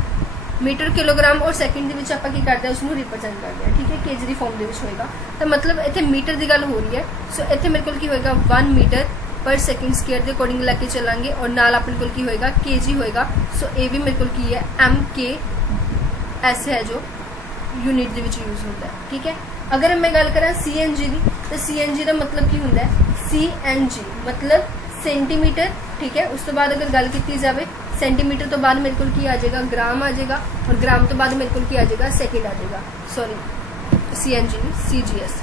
मीटर किलोग्राम और सैकेंड के आप करते हैं उसको रिप्रजेंट करते हैं, ठीक है, केजी की फॉर्म होएगा। तो मतलब इतने मीटर की गल हो रही है। सो इतने मेरे को होएगा 1 मीटर पर सैकेंड स्क्वायर के अकॉर्डिंग लैके चलांगे और नाल अपने को होएगा केजी होएगा। सो ये भी मेरे को है MKS है जो यूनिट के यूज होता है, ठीक है। अगर मैं गल करा CNG की, तो CNG का मतलब की होंगे, CNG मतलब सेंटीमीटर, ठीक है। उस तो बाद अगर गल की जाए सेंटीमीटर तो बाद मेरे को आ जाएगा ग्राम आ जाएगा और ग्राम तो बाद मेरे को आ जाएगा सेकंड आ जाएगा, सॉरी CNG CGS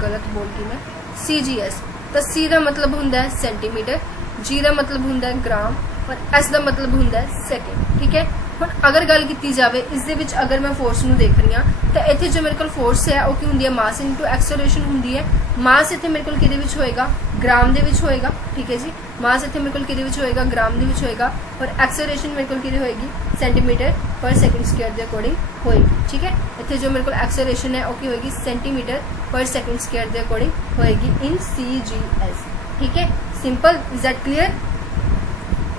गलत बोल गई मैं, CGS। तो C का मतलब होंगे सेंटीमीटर, G का मतलब होंगे ग्राम और S का मतलब होंगे सेकंड, ठीक है। हुण अगर गल की जाए इस दे विच अगर मैं फोर्स नूं देख रही हाँ तो इत्थे जो मेरे को फोर्स है वो की होंदी है मास इंटू एक्सेलरेशन होंदी है। मास इत्थे मेरे को किहदे विच होएगा, ग्राम दे विच होएगा, ठीक है जी। मास इत्थे मेरे को किहदे विच होएगा, ग्राम दे विच होएगा और एक्सेलरेशन मेरे को किहदे होएगी, सेंटीमीटर पर सैकेंड स्क्वायर के अकॉर्डिंग होएगी, ठीक है। इत्थे जो मेरे को एक्सेलरेशन है वो की होएगी सेंटीमीटर पर सैकेंड स्क्वायर के अकॉर्डिंग होएगी इन CGS, ठीक है। Simple, is that clear.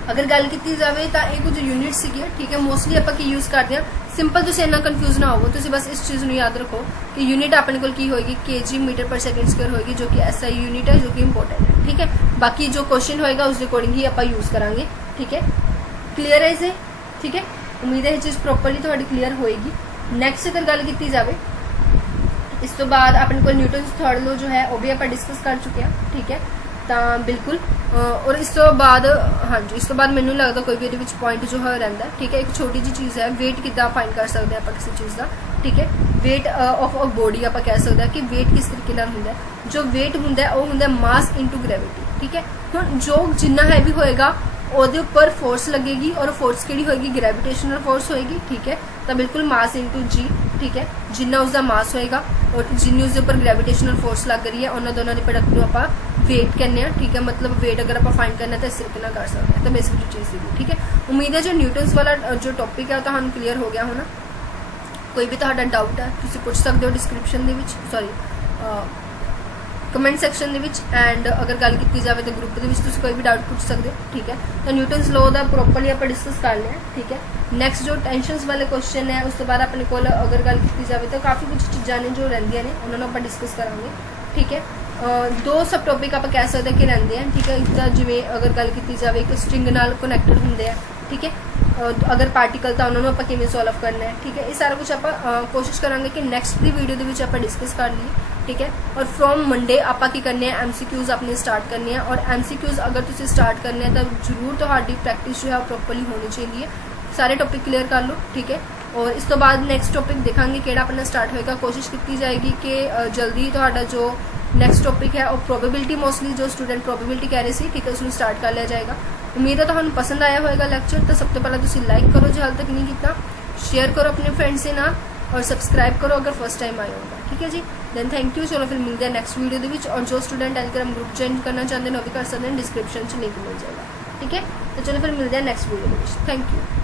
अगर गल की जाए तो ये कुछ यूनिट सी, ठीक है, मोस्टली आप यूज करते हैं। सिंपल तुम इन्ना कन्फ्यूज ना हो, तुम बस इस चीज़ को याद रखो कि यूनिट अपने को की होगी केजी मीटर पर सैकेंड स्क्वायर होगी, जो कि SI यूनिट है, जो कि इंपॉर्टेंट है, ठीक है। बाकी जो क्वेश्चन होएगा उस अकॉर्डिंग ही आप यूज करांगे, ठीक है। क्लियर है इसे, ठीक है। उम्मीद है ये चीज़ प्रॉपरली थोड़ी क्लीयर होएगी। नैक्सट अगर गल की जाए इस तो बाद अपने को न्यूटन्स थर्ड लॉ जो है वो भी आप डिस्कस कर चुके हैं, ठीक है। तो बिल्कुल और इस तो बाद हाँ जी, इस तो बाद मैनू लगता कोई भी ये पॉइंट जो है रहा है, ठीक है। एक छोटी जी चीज़ है, वेट कि फाइंड कर सकते हैं आप किसी चीज़ का, ठीक है। वेट ऑफ अ बॉडी आप कह सकते हैं कि वेट किस तरीके होंगे, जो वेट होंगे वो होंगे मास इंटू ग्रेविटी, ठीक है। हम जो जिन्ना हैवी होएगा ਉਹਦੇ ਉੱਪਰ फोर्स लगेगी और फोर्स ਕਿਹੜੀ होएगी, ग्रेविटेशनल फोर्स होएगी, ठीक है। तो बिल्कुल मास इंटू जी, ठीक है। जिन्ना उसका मास होएगा और जिन्नी उसके ऊपर ग्रेविटेशनल फोर्स लग रही है उन्होंने दोनों की प्रोडक्ट को आप वेट कहने हैं, ठीक है। मतलब वेट अगर आप फाइंड करना तो इस तरीके कर सकते हैं। तो बेसिक जो चीज़ थी, ठीक है। उम्मीद है जो न्यूटन्स वाला जो टॉपिक है तो क्लीयर हो गया होना। कोई भी तो डाउट है तुम पूछ सकते हो डिस्क्रिप्शन के सॉरी कमेंट सैक्शन एंड अगर गल की जाए तो ग्रुप के कोई भी डाउट पूछ सकते हो, ठीक है। तो न्यूटन्स लॉ का प्रॉपरली आप डिस्कस कर लिया, ठीक है। नैक्सट जो टेंशनस वाले क्वेश्चन है उस तो बाद अपने को अगर गल की जाए तो काफ़ी कुछ चीज़ा ने जो रहिंदियां ने उन्होंने आप डिस्कस करांगे, ठीक है। दो सब टॉपिक आप कह सकते कि रहिंदे हैं, ठीक है। तो जिमें अगर गल की जाए एक स्ट्रिंग नाल कनैक्टेड होंगे हैं, ठीक है। अगर पार्टिकल तो उन्होंने आप किमें सॉल्व करना है, ठीक है। ये सारा कुछ आप कोशिश करांगे कि नैक्सट की वीडियो के आप डिस्कस कर लीए, ठीक है। और फ्रॉम मंडे आप की करने MCQs अपने स्टार्ट करने हैं और MCQs अगर तुम स्टार्ट करने हैं तो जरूर तो प्रैक्टिस जो है प्रॉपरली होनी चाहिए। सारे टॉपिक क्लीयर कर लो, ठीक है। और इस तो बाद नैक्सट टॉपिक देखेंगे कि अपना स्टार्ट होएगा। कोशिश की जाएगी कि जल्दी तो जो नैक्सट टॉपिक है और प्रोबेबिलिटी मोस्टली जो स्टूडेंट प्रोबेबिलिटी कह रहे थे, ठीक है, उसमें स्टार्ट कर लिया जाएगा। उम्मीद है तो पसंद आया होगा लेक्चर। तो सब तो पहले तुम लाइक करो जो हाल तक नहीं किया, शेयर करो अपने फ्रेंड्स के नाल और सबसक्राइब करो अगर फर्स्ट टाइम आया होगा, ठीक है जी। Then thank you. चलो फिर मिलते हैं नैक्सट वीडियो के। और जो स्टूडेंट टेलीग्राम ग्रुप ज्वाइन करना चाहते हैं वो भी कर सकते हैं, डिस्क्रिप्शन से लिंक मिल जाएगा, ठीक है। तो चलो फिर मिलते हैं नैक्सट वीडियो के। Thank you.